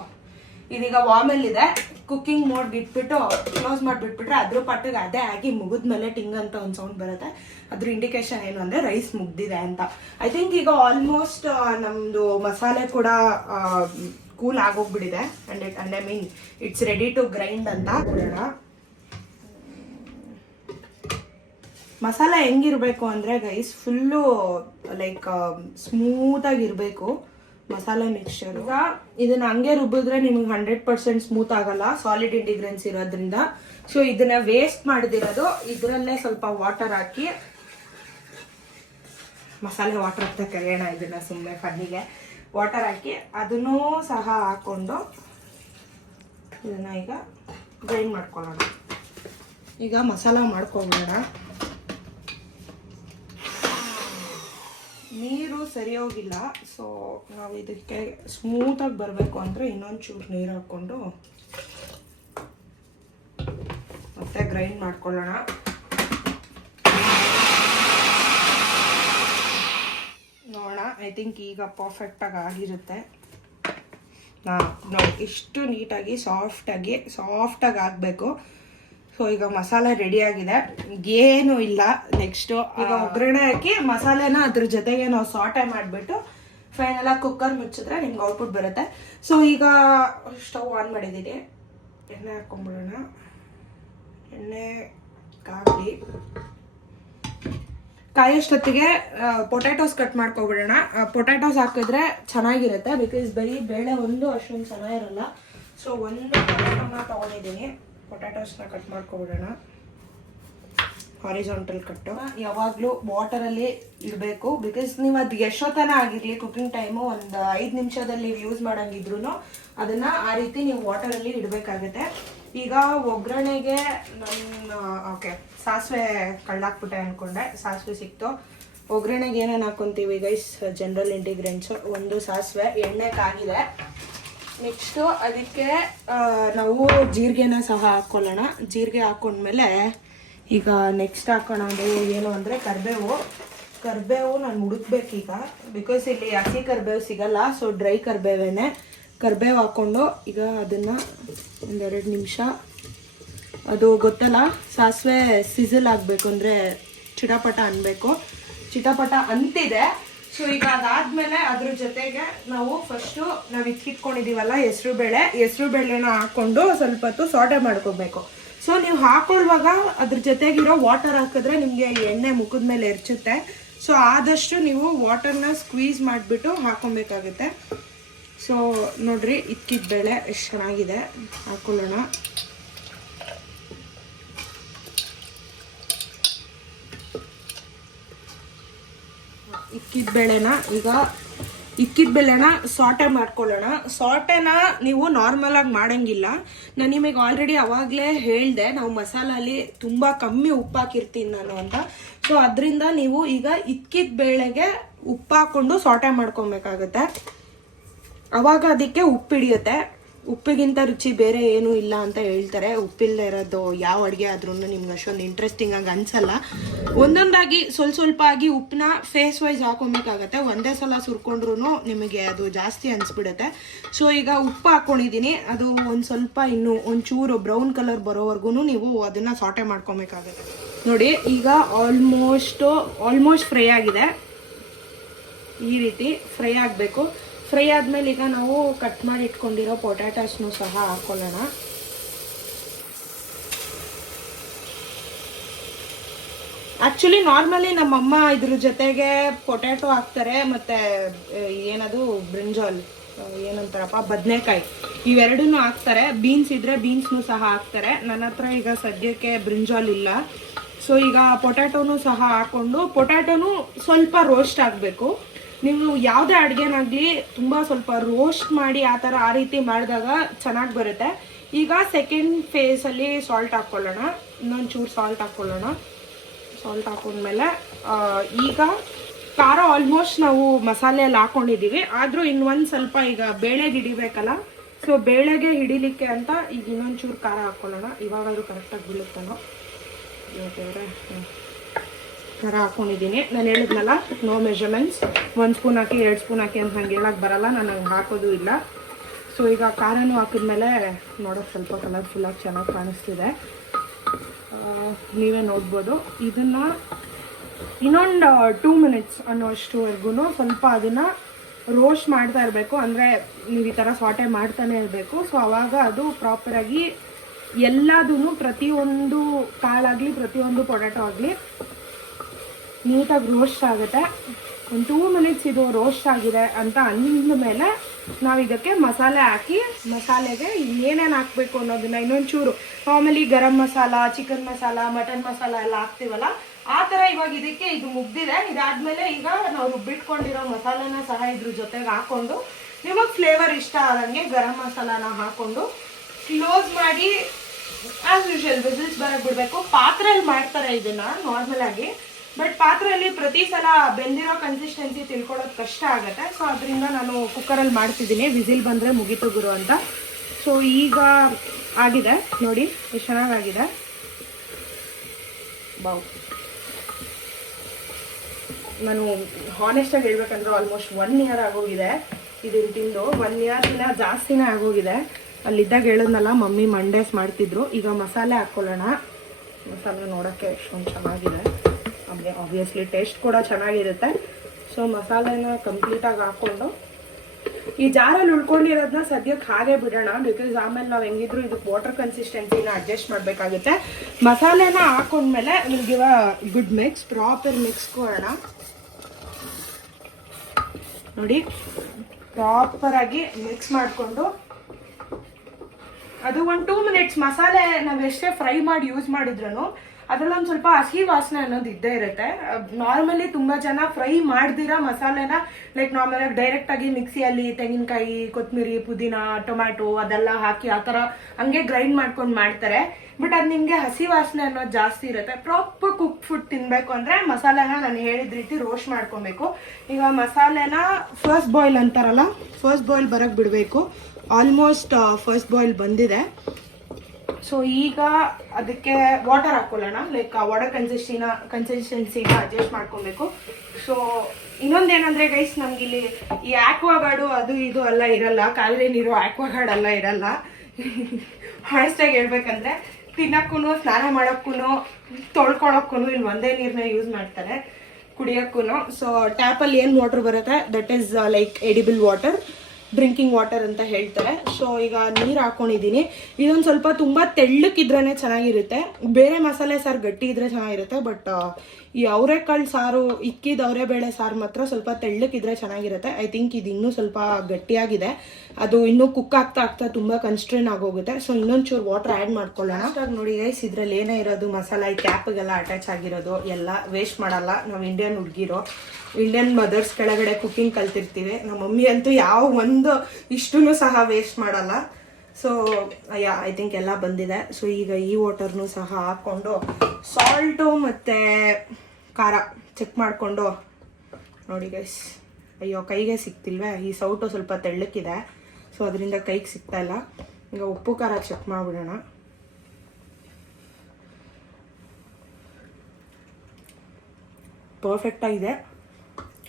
ಇದೀಗ ವಾಮಲ್ಲಿದೆ, ಕುಕ್ಕಿಂಗ್ ಮೋಡ್ ಇಟ್ಬಿಟ್ಟು ಕ್ಲೋಸ್ ಮಾಡಿಬಿಟ್ಬಿಟ್ರೆ ಅದ್ರ ಪಾಟಿಗೆ ಅದೇ ಆಗಿ ಮುಗಿದ್ಮೇಲೆ ಟಿಂಗ್ ಅಂತ ಒಂದು ಸೌಂಡ್ ಬರುತ್ತೆ. ಅದ್ರ ಇಂಡಿಕೇಶನ್ ಏನು ಅಂದರೆ ರೈಸ್ ಮುಗ್ದಿದೆ ಅಂತ. ಐ ಥಿಂಕ್ ಈಗ ಆಲ್ಮೋಸ್ಟ್ ನಮ್ಮದು ಮಸಾಲೆ ಕೂಡ ಕೂಲ್ ಆಗೋಗ್ಬಿಟ್ಟಿದೆ. And I mean it's ready to grind ಅಂತ ಕೊಡೋಣ. ಮಸಾಲೆ ಹೆಂಗಿರಬೇಕು ಅಂದರೆ ಗೈಸ್, ಫುಲ್ಲು ಲೈಕ್ ಸ್ಮೂತಾಗಿರಬೇಕು ಮಸಾಲೆ ಮಿಕ್ಸ್ಚರ್. ಈಗ ಇದನ್ನ ಹಂಗೆ ರುಬ್ಬಿದ್ರೆ ನಿಮಗೆ 100% ಸ್ಮೂತ್ ಆಗಲ್ಲ, ಸಾಲಿಡ್ ಇಂಗ್ರೀಡಿಯೆಂಟ್ಸ್ ಇರೋದ್ರಿಂದ. ಸೊ ಇದನ್ನ ವೇಸ್ಟ್ ಮಾಡದಿರೋದು ಇದರಲ್ಲೇ ಸ್ವಲ್ಪ ವಾಟರ್ ಹಾಕಿ, ಮಸಾಲೆ ವಾಟರ್ ಅಂತ ಕರೆಯೋಣ ಇದನ್ನ ಸುಮ್ಮನೆ ಫನ್ನಿಗೆ, ವಾಟರ್ ಹಾಕಿ ಅದನ್ನೂ ಸಹ ಹಾಕೊಂಡು ಇದನ್ನ ಈಗ ಗ್ರೈಂಡ್ ಮಾಡ್ಕೊಳ್ಳೋಣ. ಈಗ ಮಸಾಲ ಮಾಡ್ಕೊಂಬಿಡೋಣ. ನೀರು ಸರಿ ಹೋಗಿಲ್ಲ, ಸೊ ನಾವು ಇದಕ್ಕೆ ಸ್ಮೂತಾಗಿ ಬರಬೇಕು ಅಂದರೆ ಇನ್ನೊಂದು ಚೂರು ನೀರು ಹಾಕ್ಕೊಂಡು ಮತ್ತೆ ಗ್ರೈಂಡ್ ಮಾಡ್ಕೊಳ್ಳೋಣ. ನೋಡೋಣ, ಐ ಥಿಂಕ್ ಈಗ ಪರ್ಫೆಕ್ಟಾಗಿ ಆಗಿರುತ್ತೆ. ನೋಡಿ ಇಷ್ಟು ನೀಟಾಗಿ ಸಾಫ್ಟಾಗಿ ಆಗಬೇಕು. ಸೊ ಈಗ ಮಸಾಲೆ ರೆಡಿ ಆಗಿದೆ, ಏನು ಇಲ್ಲ. ನೆಕ್ಸ್ಟು ಈಗ ಒಗ್ಗರಣೆ ಹಾಕಿ ಮಸಾಲೆನ ಅದ್ರ ಜೊತೆಗೆ ನಾವು ಸಾಟೆ ಮಾಡಿಬಿಟ್ಟು ಫೈನಲಾಗಿ ಕುಕ್ಕರ್ ಮುಚ್ಚಿದ್ರೆ ನಿಮ್ಗೆ ಔಟ್ಪುಟ್ ಬರುತ್ತೆ. ಸೊ ಈಗ ಸ್ಟವ್ ಆನ್ ಮಾಡಿದ್ದೀನಿ, ಎಣ್ಣೆ ಹಾಕ್ಕೊಂಬಿಡೋಣ. ಎಣ್ಣೆ ಕಾಯೋಷ್ಟೊತ್ತಿಗೆ ಪೊಟ್ಯಾಟೋಸ್ ಕಟ್ ಮಾಡ್ಕೊಬಿಡೋಣ. ಪೊಟ್ಯಾಟೋಸ್ ಹಾಕಿದ್ರೆ ಚೆನ್ನಾಗಿರುತ್ತೆ, ಬಿಕಾಸ್ ಬರೀ ಬೇಳೆ ಒಂದು ಅಷ್ಟೊಂದು ಚೆನ್ನಾಗಿರಲ್ಲ. ಸೊ ಒಂದು ಟೊಮೆಟೊನ ತೊಗೊಂಡಿದ್ದೀನಿ, ಪೊಟ್ಯಾಟೋಸ್ನ ಕಟ್ ಮಾಡ್ಕೊಬಿಡೋಣ. ಹಾರಿಜಾಂಟಲ್ ಕಟ್ಟು. ಯಾವಾಗಲೂ ವಾಟರಲ್ಲಿ ಇಡಬೇಕು, ಬಿಕಾಸ್ ನೀವು ಅದು ಎಷ್ಟೊತ್ತನ ಆಗಿರಲಿ ಕುಕ್ಕಿಂಗ್ ಟೈಮು ಒಂದು 5 ನಿಮಿಷದಲ್ಲಿ ಯೂಸ್ ಮಾಡೋಂಗಿದ್ರು ಅದನ್ನು ಆ ರೀತಿ ನೀವು ವಾಟರಲ್ಲಿ ಇಡಬೇಕಾಗುತ್ತೆ. ಈಗ ಒಗ್ಗರಣೆಗೆ ಓಕೆ ಸಾಸಿವೆ ಕಳ್ಳಾಕ್ಬಿಟ್ಟೆ ಅಂದ್ಕೊಂಡೆ, ಸಾಸಿವೆ ಸಿಕ್ತು. ಒಗ್ಗರಣೆಗೆ ಏನೇನು ಹಾಕ್ಕೊತೀವಿ ಗೈಸ್, ಜನರಲ್ ಇಂಗ್ರೀಡಿಯೆಂಟ್ಸು. ಒಂದು ಸಾಸಿವೆ, ಎಣ್ಣೆ ಕಾಗಿದೆ. ನೆಕ್ಸ್ಟು ಅದಕ್ಕೆ ನಾವು ಜೀರಿಗೆನ ಸಹ ಹಾಕ್ಕೊಳ್ಳೋಣ. ಜೀರಿಗೆ ಹಾಕ್ಕೊಂಡ್ಮೇಲೆ ಈಗ ನೆಕ್ಸ್ಟ್ ಹಾಕೋಣದು ಏನು ಅಂದರೆ ಕರಿಬೇವು ನಾನು ಹುಡುಕ್ಬೇಕೀಗ, ಬಿಕಾಸ್ ಇಲ್ಲಿ ಹಸಿ ಕರಿಬೇವು ಸಿಗಲ್ಲ. ಸೊ ಡ್ರೈ ಕರಿಬೇವೇನೆ. ಕರಿಬೇವು ಹಾಕ್ಕೊಂಡು ಈಗ ಅದನ್ನು 1-2 ನಿಮಿಷ, ಅದು ಗೊತ್ತಲ್ಲ ಸಾಸಿವೆ ಸಿಝಲ್ ಆಗಬೇಕು ಅಂದರೆ ಚಿಟಪಟ ಅನ್ನಬೇಕು. ಚಿಟಪಟ ಅಂತಿದೆ. ಸೊ ಈಗ ಅದಾದಮೇಲೆ ಅದ್ರ ಜೊತೆಗೆ ನಾವು ಫಸ್ಟು ನಾವು ಇಟ್ಕೊಂಡಿದ್ದೀವಲ್ಲ ಹೆಸರು ಬೇಳೆನ ಹಾಕ್ಕೊಂಡು ಸ್ವಲ್ಪ ಹೊತ್ತು ಸಾಟೆ ಮಾಡ್ಕೋಬೇಕು. ಸೊ ನೀವು ಹಾಕೊಳ್ಳುವಾಗ ಅದ್ರ ಜೊತೆಗಿರೋ ವಾಟರ್ ಹಾಕಿದ್ರೆ ನಿಮಗೆ ಎಣ್ಣೆ ಮುಖದ ಮೇಲೆ ಎರಚುತ್ತೆ. ಸೊ ಆದಷ್ಟು ನೀವು ವಾಟರ್ನ ಸ್ಕ್ವೀಸ್ ಮಾಡಿಬಿಟ್ಟು ಹಾಕ್ಕೊಬೇಕಾಗುತ್ತೆ. ಸೊ ನೋಡ್ರಿ ಇಕ್ಕಿದ ಬೇಳೆ ಎಷ್ಟು ಚೆನ್ನಾಗಿದೆ, ಹಾಕ್ಕೊಳ್ಳೋಣ. ಇಕ್ಕಿದ ಬೇಳೆನ ಸಾಟೆ ಮಾಡ್ಕೊಳ್ಳೋಣ. ಸಾಟೆನ ನೀವು ನಾರ್ಮಲಾಗಿ ಮಾಡೋಂಗಿಲ್ಲ. ನಾನು ನಿಮಗೆ ಆಲ್ರೆಡಿ ಅವಾಗಲೇ ಹೇಳಿದೆ, ನಾವು ಮಸಾಲಲ್ಲಿ ತುಂಬ ಕಮ್ಮಿ ಉಪ್ಪು ಹಾಕಿರ್ತೀನಿ ನಾನು ಅಂತ. ಸೊ ಅದರಿಂದ ನೀವು ಈಗ ಇಕ್ಕಿದ ಬೇಳೆಗೆ ಉಪ್ಪು ಹಾಕ್ಕೊಂಡು ಸಾಟೆ ಮಾಡ್ಕೊಬೇಕಾಗುತ್ತೆ. ಅವಾಗ ಅದಕ್ಕೆ ಉಪ್ಪು ಹಿಡಿಯುತ್ತೆ. ಉಪ್ಪಿಗಿಂತ ರುಚಿ ಬೇರೆ ಏನೂ ಇಲ್ಲ ಅಂತ ಹೇಳ್ತಾರೆ. ಉಪ್ಪಿಲ್ಲದೆ ಇರೋದು ಯಾವ ಅಡುಗೆ ಆದ್ರೂ ನಿಮ್ಗೆ ಅಷ್ಟೊಂದು ಇಂಟ್ರೆಸ್ಟಿಂಗ್ ಆಗಿ ಅನ್ಸಲ್ಲ. ಒಂದೊಂದಾಗಿ ಸ್ವಲ್ಪ ಆಗಿ ಉಪ್ಪನ್ನ ಫೇಸ್ ವೈಸ್ ಹಾಕೊಬೇಕಾಗತ್ತೆ. ಒಂದೇ ಸಲ ಸುರ್ಕೊಂಡ್ರು ನಿಮಗೆ ಅದು ಜಾಸ್ತಿ ಅನಿಸ್ಬಿಡುತ್ತೆ. ಸೊ ಈಗ ಉಪ್ಪು ಹಾಕ್ಕೊಂಡಿದ್ದೀನಿ. ಅದು ಒಂದು ಸ್ವಲ್ಪ ಇನ್ನೂ ಒಂಚೂರು ಬ್ರೌನ್ ಕಲರ್ ಬರೋವರೆಗೂ ನೀವು ಅದನ್ನು ಸಾಟೆ ಮಾಡ್ಕೊಬೇಕಾಗತ್ತೆ. ನೋಡಿ ಈಗ ಆಲ್ಮೋಸ್ಟ್ ಫ್ರೈ ಆಗಿದೆ. ಈ ರೀತಿ ಫ್ರೈ ಆಗಬೇಕು. ಫ್ರೈ ಆದಮೇಲೆ ಈಗ ನಾವು ಕಟ್ ಮಾಡಿ ಇಟ್ಕೊಂಡಿರೋ ಪೊಟ್ಯಾಟೋಸ್ನು ಸಹ ಹಾಕೊಳ್ಳೋಣ. ಆ್ಯಕ್ಚುಲಿ ನಾರ್ಮಲಿ ನಮ್ಮಮ್ಮ ಇದ್ರ ಜೊತೆಗೆ ಪೊಟ್ಯಾಟೊ ಹಾಕ್ತಾರೆ, ಮತ್ತು ಏನದು ಬ್ರಿಂಜಾಲ್ ಏನಂತಾರಪ್ಪ ಬದನೆಕಾಯಿ, ಇವೆರಡನ್ನೂ ಹಾಕ್ತಾರೆ. ಬೀನ್ಸ್ ಇದ್ರೆ ಬೀನ್ಸ್ನು ಸಹ ಹಾಕ್ತಾರೆ. ನನ್ನ ಹತ್ರ ಈಗ ಸದ್ಯಕ್ಕೆ ಬ್ರಿಂಜಾಲ್ ಇಲ್ಲ. ಸೊ ಈಗ ಪೊಟ್ಯಾಟೋನು ಸಹ ಹಾಕ್ಕೊಂಡು, ಪೊಟ್ಯಾಟೋನು ಸ್ವಲ್ಪ ರೋಸ್ಟ್ ಆಗಬೇಕು. ನೀವು ಯಾವುದೇ ಅಡುಗೆನಾಗಲಿ ತುಂಬ ಸ್ವಲ್ಪ ರೋಸ್ಟ್ ಮಾಡಿ ಆ ರೀತಿ ಮಾಡಿದಾಗ ಚೆನ್ನಾಗಿ ಬರುತ್ತೆ. ಈಗ ಸೆಕೆಂಡ್ ಫೇಸಲ್ಲಿ ಸಾಲ್ಟ್ ಹಾಕ್ಕೊಳ್ಳೋಣ. ಇನ್ನೊಂದು ಚೂರು ಸಾಲ್ಟ್ ಹಾಕ್ಕೊಳ್ಳೋಣ. ಸಾಲ್ಟ್ ಹಾಕೊಂಡ್ಮೇಲೆ ಈಗ ಖಾರ ಆಲ್ಮೋಸ್ಟ್ ನಾವು ಮಸಾಲೆಯಲ್ಲಿ ಹಾಕ್ಕೊಂಡಿದ್ದೀವಿ. ಆದರೂ ಇನ್ನೊಂದು ಸ್ವಲ್ಪ ಈಗ ಬೇಳೆಗೆ ಹಿಡಿಬೇಕಲ್ಲ, ಸೊ ಬೇಳೆಗೆ ಹಿಡಿಲಿಕ್ಕೆ ಅಂತ ಈಗ ಇನ್ನೊಂದು ಚೂರು ಖಾರ ಹಾಕ್ಕೊಳ್ಳೋಣ. ಇವಾಗಾದರೂ ಕರೆಕ್ಟಾಗಿ ಬೀಳುತ್ತೇನೋ. ಇವತ್ತೇವ್ರೆ ಖಾರ ಹಾಕ್ಕೊಂಡಿದ್ದೀನಿ. ನಾನು ಹೇಳಿದ್ನಲ್ಲ ನೋ ಮೆಜರ್ಮೆಂಟ್ಸ್, 1 ಸ್ಪೂನ್ ಹಾಕಿ 2 ಸ್ಪೂನ್ ಹಾಕಿ ಅಂತ ಹಂಗೆ ಹೇಳಕ್ಕೆ ಬರಲ್ಲ, ನಾನು ಹಂಗೆ ಹಾಕೋದು ಇಲ್ಲ. ಸೊ ಈಗ ಖಾರನೂ ಹಾಕಿದ್ಮೇಲೆ ನೋಡೋಕೆ ಸ್ವಲ್ಪ ಕಲರ್ಫುಲ್ಲಾಗಿ ಚೆನ್ನಾಗಿ ಕಾಣಿಸ್ತಿದೆ. ನೀವೇ ನೋಡ್ಬೋದು. ಇದನ್ನು ಇನ್ನೊಂದು 2 ಮಿನಿಟ್ಸ್ ಅನ್ನೋಷ್ಟುವರೆಗೂ ಸ್ವಲ್ಪ ಅದನ್ನು ರೋಸ್ಟ್ ಮಾಡ್ತಾ ಇರಬೇಕು. ಅಂದರೆ ನೀವು ಈ ಥರ ಸಾಟೆ ಮಾಡ್ತಾನೆ ಇರಬೇಕು. ಸೊ ಆವಾಗ ಅದು ಪ್ರಾಪರಾಗಿ ಎಲ್ಲದೂ ಪ್ರತಿಯೊಂದು ಕಾಳಾಗಲಿ ಪ್ರತಿಯೊಂದು ಪೊಟ್ಯಾಟೊ ಆಗಲಿ ನೀಟಾಗಿ ರೋಸ್ಟ್ ಆಗುತ್ತೆ. ಒಂದು 2 ಮಿನಿಟ್ಸ್ ಇದು ರೋಸ್ಟ್ ಆಗಿದೆ ಅಂತ ಅಂದ ಮೇಲೆ ನಾವು ಇದಕ್ಕೆ ಮಸಾಲೆ ಹಾಕಿ, ಮಸಾಲೆಗೆ ಏನೇನು ಹಾಕಬೇಕು ಅನ್ನೋದನ್ನ ಇನ್ನೊಂಚೂರು ಮಾಮೂಲಿ ಗರಂ ಮಸಾಲ, ಚಿಕನ್ ಮಸಾಲ, ಮಟನ್ ಮಸಾಲ ಎಲ್ಲ ಹಾಕ್ತೀವಲ್ಲ ಆ ಥರ ಇವಾಗ ಇದಕ್ಕೆ ಇದು ಮುಗ್ದಿದೆ. ಇದಾದಮೇಲೆ ಈಗ ನಾವು ರುಬ್ಬಿಟ್ಕೊಂಡಿರೋ ಮಸಾಲೆನ ಸಹ ಇದ್ರ ಜೊತೆಗೆ ಹಾಕ್ಕೊಂಡು ನಿಮಗೆ ಫ್ಲೇವರ್ ಇಷ್ಟ ಆದಂಗೆ ಗರಂ ಮಸಾಲಾನ ಹಾಕ್ಕೊಂಡು ಕ್ಲೋಸ್ ಮಾಡಿ ಆ್ಯಸ್ ಯೂಶುವಲ್ ವಿಸಿಲ್ಸ್ ಬರೋಕ್ಕೆ ಬಿಡಬೇಕು. ಪಾತ್ರೆಯಲ್ಲಿ ಮಾಡ್ತಾರೆ ಇದನ್ನು ನಾರ್ಮಲ್ ಆಗಿ, ಬಟ್ ಪಾತ್ರೆಯಲ್ಲಿ ಪ್ರತಿ ಸಲ ಬೆಂದಿರೋ ಕನ್ಸಿಸ್ಟೆನ್ಸಿ ತಿಳ್ಕೊಳ್ಳೋದು ಕಷ್ಟ ಆಗುತ್ತೆ. ಸೊ ಅದರಿಂದ ನಾನು ಕುಕ್ಕರಲ್ಲಿ ಮಾಡ್ತಿದ್ದೀನಿ. ವಿಸಿಲ್ ಬಂದರೆ ಮುಗೀತು ಗುರು ಅಂತ. ಸೊ ಈಗ ಆಗಿದೆ ನೋಡಿ, ಎಷ್ಟು ಚೆನ್ನಾಗಾಗಿದೆ. ಬಾವು, ನಾನು ಹಾನೆಸ್ಟಾಗಿ ಹೇಳ್ಬೇಕಂದ್ರೆ ಆಲ್ಮೋಸ್ಟ್ 1 ಇಯರ್ ಆಗೋಗಿದೆ ಇದನ್ನು ತಿಂದು. 1 ಇಯರ್ಗಿನ ಜಾಸ್ತಿನೇ ಆಗೋಗಿದೆ. ಅಲ್ಲಿದ್ದಾಗ ಹೇಳಿದ್ನಲ್ಲ ಮಮ್ಮಿ ಮಂಡೇಸ್ ಮಾಡ್ತಿದ್ರು. ಈಗ ಮಸಾಲೆ ಹಾಕ್ಕೊಳ್ಳೋಣ. ಮಸಾಲೆ ನೋಡೋಕ್ಕೆ ಎಷ್ಟೊಂದು ಚೆನ್ನಾಗಿದೆ. ಆಬ್ವಿಯಸ್ಲಿ ಟೇಸ್ಟ್ ಕೂಡ ಚೆನ್ನಾಗಿರುತ್ತೆ. ಸೊ ಮಸಾಲೆನ ಕಂಪ್ಲೀಟಾಗಿ ಹಾಕ್ಕೊಂಡು ಈ ಜಾರಲ್ಲಿ ಉಳ್ಕೊಂಡಿರೋದನ್ನ ಸದ್ಯಕ್ಕೆ ಹಾಗೆ ಬಿಡೋಣ. ಬಿಕಾಸ್ ಆಮೇಲೆ ನಾವು ಹೆಂಗಿದ್ರು ಇದಕ್ಕೆ ವಾಟರ್ ಕನ್ಸಿಸ್ಟೆನ್ಸಿನ ಅಡ್ಜಸ್ಟ್ ಮಾಡಬೇಕಾಗುತ್ತೆ. ಮಸಾಲೆನ ಹಾಕೊಂಡ್ಮೇಲೆ will give a good mix, proper mix ಕೊಡೋಣ. ನೋಡಿ ಪ್ರಾಪರಾಗಿ ಮಿಕ್ಸ್ ಮಾಡಿಕೊಂಡು ಅದು ಒಂದು 2 ಮಿನಿಟ್ಸ್ ಮಸಾಲೆ ನಾವು ಎಷ್ಟೇ ಫ್ರೈ ಮಾಡಿ ಯೂಸ್ ಮಾಡಿದ್ರು ಅದರಲ್ಲೊಂದು ಸ್ವಲ್ಪ ಹಸಿ ವಾಸನೆ ಅನ್ನೋದು ಇದ್ದೇ ಇರುತ್ತೆ. ನಾರ್ಮಲಿ ತುಂಬ ಜನ ಫ್ರೈ ಮಾಡ್ದಿರಾ ಮಸಾಲೆನ ಲೈಕ್ ನಾರ್ಮಲಾಗಿ ಡೈರೆಕ್ಟಾಗಿ ಮಿಕ್ಸಿಯಲ್ಲಿ ತೆಂಗಿನಕಾಯಿ, ಕೊತ್ತಂಬರಿ, ಪುದೀನ, ಟೊಮ್ಯಾಟೊ ಅದೆಲ್ಲ ಹಾಕಿ ಆ ಥರ ಹಂಗೆ ಗ್ರೈಂಡ್ ಮಾಡ್ಕೊಂಡು ಮಾಡ್ತಾರೆ. ಬಟ್ ಅದು ನಿಮಗೆ ಹಸಿ ವಾಸನೆ ಅನ್ನೋದು ಜಾಸ್ತಿ ಇರುತ್ತೆ. ಪ್ರಾಪರ್ ಕುಕ್ ಫುಡ್ ತಿನ್ನಬೇಕು ಅಂದರೆ ಮಸಾಲೆನ ನಾನು ಹೇಳಿದ ರೀತಿ ರೋಸ್ಟ್ ಮಾಡ್ಕೊಬೇಕು. ಈಗ ಮಸಾಲೆನ ಫಸ್ಟ್ ಬಾಯ್ಲ್ ಅಂತಾರಲ್ಲ, ಫಸ್ಟ್ ಬಾಯ್ಲ್ ಬರೋಕ್ಕೆ ಬಿಡಬೇಕು. ಆಲ್ಮೋಸ್ಟ್ ಫಸ್ಟ್ ಬಾಯ್ಲ್ ಬಂದಿದೆ. ಸೊ ಈಗ ಅದಕ್ಕೆ ವಾಟರ್ ಹಾಕೊಳ್ಳೋಣ. ಲೈಕ್ ವಾಟರ್ ಕನ್ಸಿಸ್ಟೆನ್ಸಿನ ಅಡ್ಜಸ್ಟ್ ಮಾಡ್ಕೊಬೇಕು. ಸೊ ಇನ್ನೊಂದೇನಂದರೆ ಗೈಸ್, ನಮಗಿಲ್ಲಿ ಈ ಆಕ್ವಾಗಾರ್ಡು ಅದು ಇದು ಎಲ್ಲ ಇರಲ್ಲ, ಕಾಲುವೆ ನೀರು ಆಕ್ವಾಗಾರ್ಡ್ ಎಲ್ಲ ಇರಲ್ಲ. ಹಾನೆಸ್ಟಾಗಿ ಹೇಳ್ಬೇಕಂದ್ರೆ ತಿನ್ನಕ್ಕೂ, ಸ್ನಾನ ಮಾಡೋಕ್ಕೂ, ತೊಳ್ಕೊಳಕ್ಕೂ ಇಲ್ಲಿ ಒಂದೇ ನೀರನ್ನ ಯೂಸ್ ಮಾಡ್ತಾರೆ, ಕುಡಿಯೋಕ್ಕೂ. ಸೊ ಟ್ಯಾಪಲ್ಲಿ ಏನು ವಾಟರ್ ಬರುತ್ತೆ that is like edible water, drinking water ಅಂತ ಹೇಳ್ತಾರೆ. ಸೊ ಈಗ ನೀರು ಹಾಕ್ಕೊಂಡಿದ್ದೀನಿ. ಇದೊಂದು ಸ್ವಲ್ಪ ತುಂಬ ತೆಳ್ಳಕ್ಕಿದ್ರೇ ಚೆನ್ನಾಗಿರುತ್ತೆ. ಬೇರೆ ಮಸಾಲೆ ಸಾರು ಗಟ್ಟಿ ಇದ್ರೆ ಚೆನ್ನಾಗಿರುತ್ತೆ. ಬಟ್ ಈ ಅವರೆಕಾಳು ಸಾರು, ಇಕ್ಕಿದ ಅವರೆಬೇಳೆ ಸಾರು ಮಾತ್ರ ಸ್ವಲ್ಪ ತೆಳ್ಳಕ್ಕಿದ್ರೆ ಚೆನ್ನಾಗಿರುತ್ತೆ. ಐ ಥಿಂಕ್ ಇದು ಇನ್ನೂ ಸ್ವಲ್ಪ ಗಟ್ಟಿಯಾಗಿದೆ. ಅದು ಇನ್ನೂ ಕುಕ್ ಆಗ್ತಾ ತುಂಬ ಕನ್ಸ್ಟ್ರೇನ್ ಆಗೋಗುತ್ತೆ. ಸೊ ಇನ್ನೊಂಚೂರು ವಾಟರ್ ಆ್ಯಡ್ ಮಾಡ್ಕೊಳ್ಳೋಣ. ಅಷ್ಟಾಗಿ ನೋಡಿ ಗೈಸ್, ಇದರಲ್ಲಿ ಏನೇ ಇರೋದು ಮಸಾಲ ಈ ಕ್ಯಾಪಿಗೆಲ್ಲ ಅಟ್ಯಾಚ್ ಆಗಿರೋದು ಎಲ್ಲ ವೇಸ್ಟ್ ಮಾಡಲ್ಲ. ನಾವು ಇಂಡಿಯನ್ ಹುಡುಗಿರೋ, ಇಂಡಿಯನ್ ಮದರ್ಸ್ ಕೆಳಗಡೆ ಕುಕ್ಕಿಂಗ್ ಕಲ್ತಿರ್ತೀವಿ. ನಮ್ಮ ಮಮ್ಮಿ ಅಂತೂ ಯಾವ ಒಂದು ಇಷ್ಟೂ ಸಹ ವೇಸ್ಟ್ ಮಾಡಲ್ಲ. ಸೊ ಐ ಥಿಂಕ್ ಎಲ್ಲ ಬಂದಿದೆ. ಸೊ ಈಗ ಈ ವಾಟರ್ನು ಸಹ ಹಾಕ್ಕೊಂಡು ಸಾಲ್ಟು ಮತ್ತು ಖಾರ ಚೆಕ್ ಮಾಡಿಕೊಂಡು ನೋಡಿ ಗೈಸ್. ಅಯ್ಯೋ ಕೈಗೆ ಸಿಕ್ತಿಲ್ವೇ, ಈ ಸೌಟು ಸ್ವಲ್ಪ ತೆಳ್ಳಕ್ಕಿದೆ. ಸೊ ಅದರಿಂದ ಕೈಗೆ ಸಿಗ್ತಾ ಇಲ್ಲ. ಈಗ ಉಪ್ಪು ಖಾರ ಚೆಕ್ ಮಾಡಿಬಿಡೋಣ. ಪರ್ಫೆಕ್ಟಾಗಿದೆ.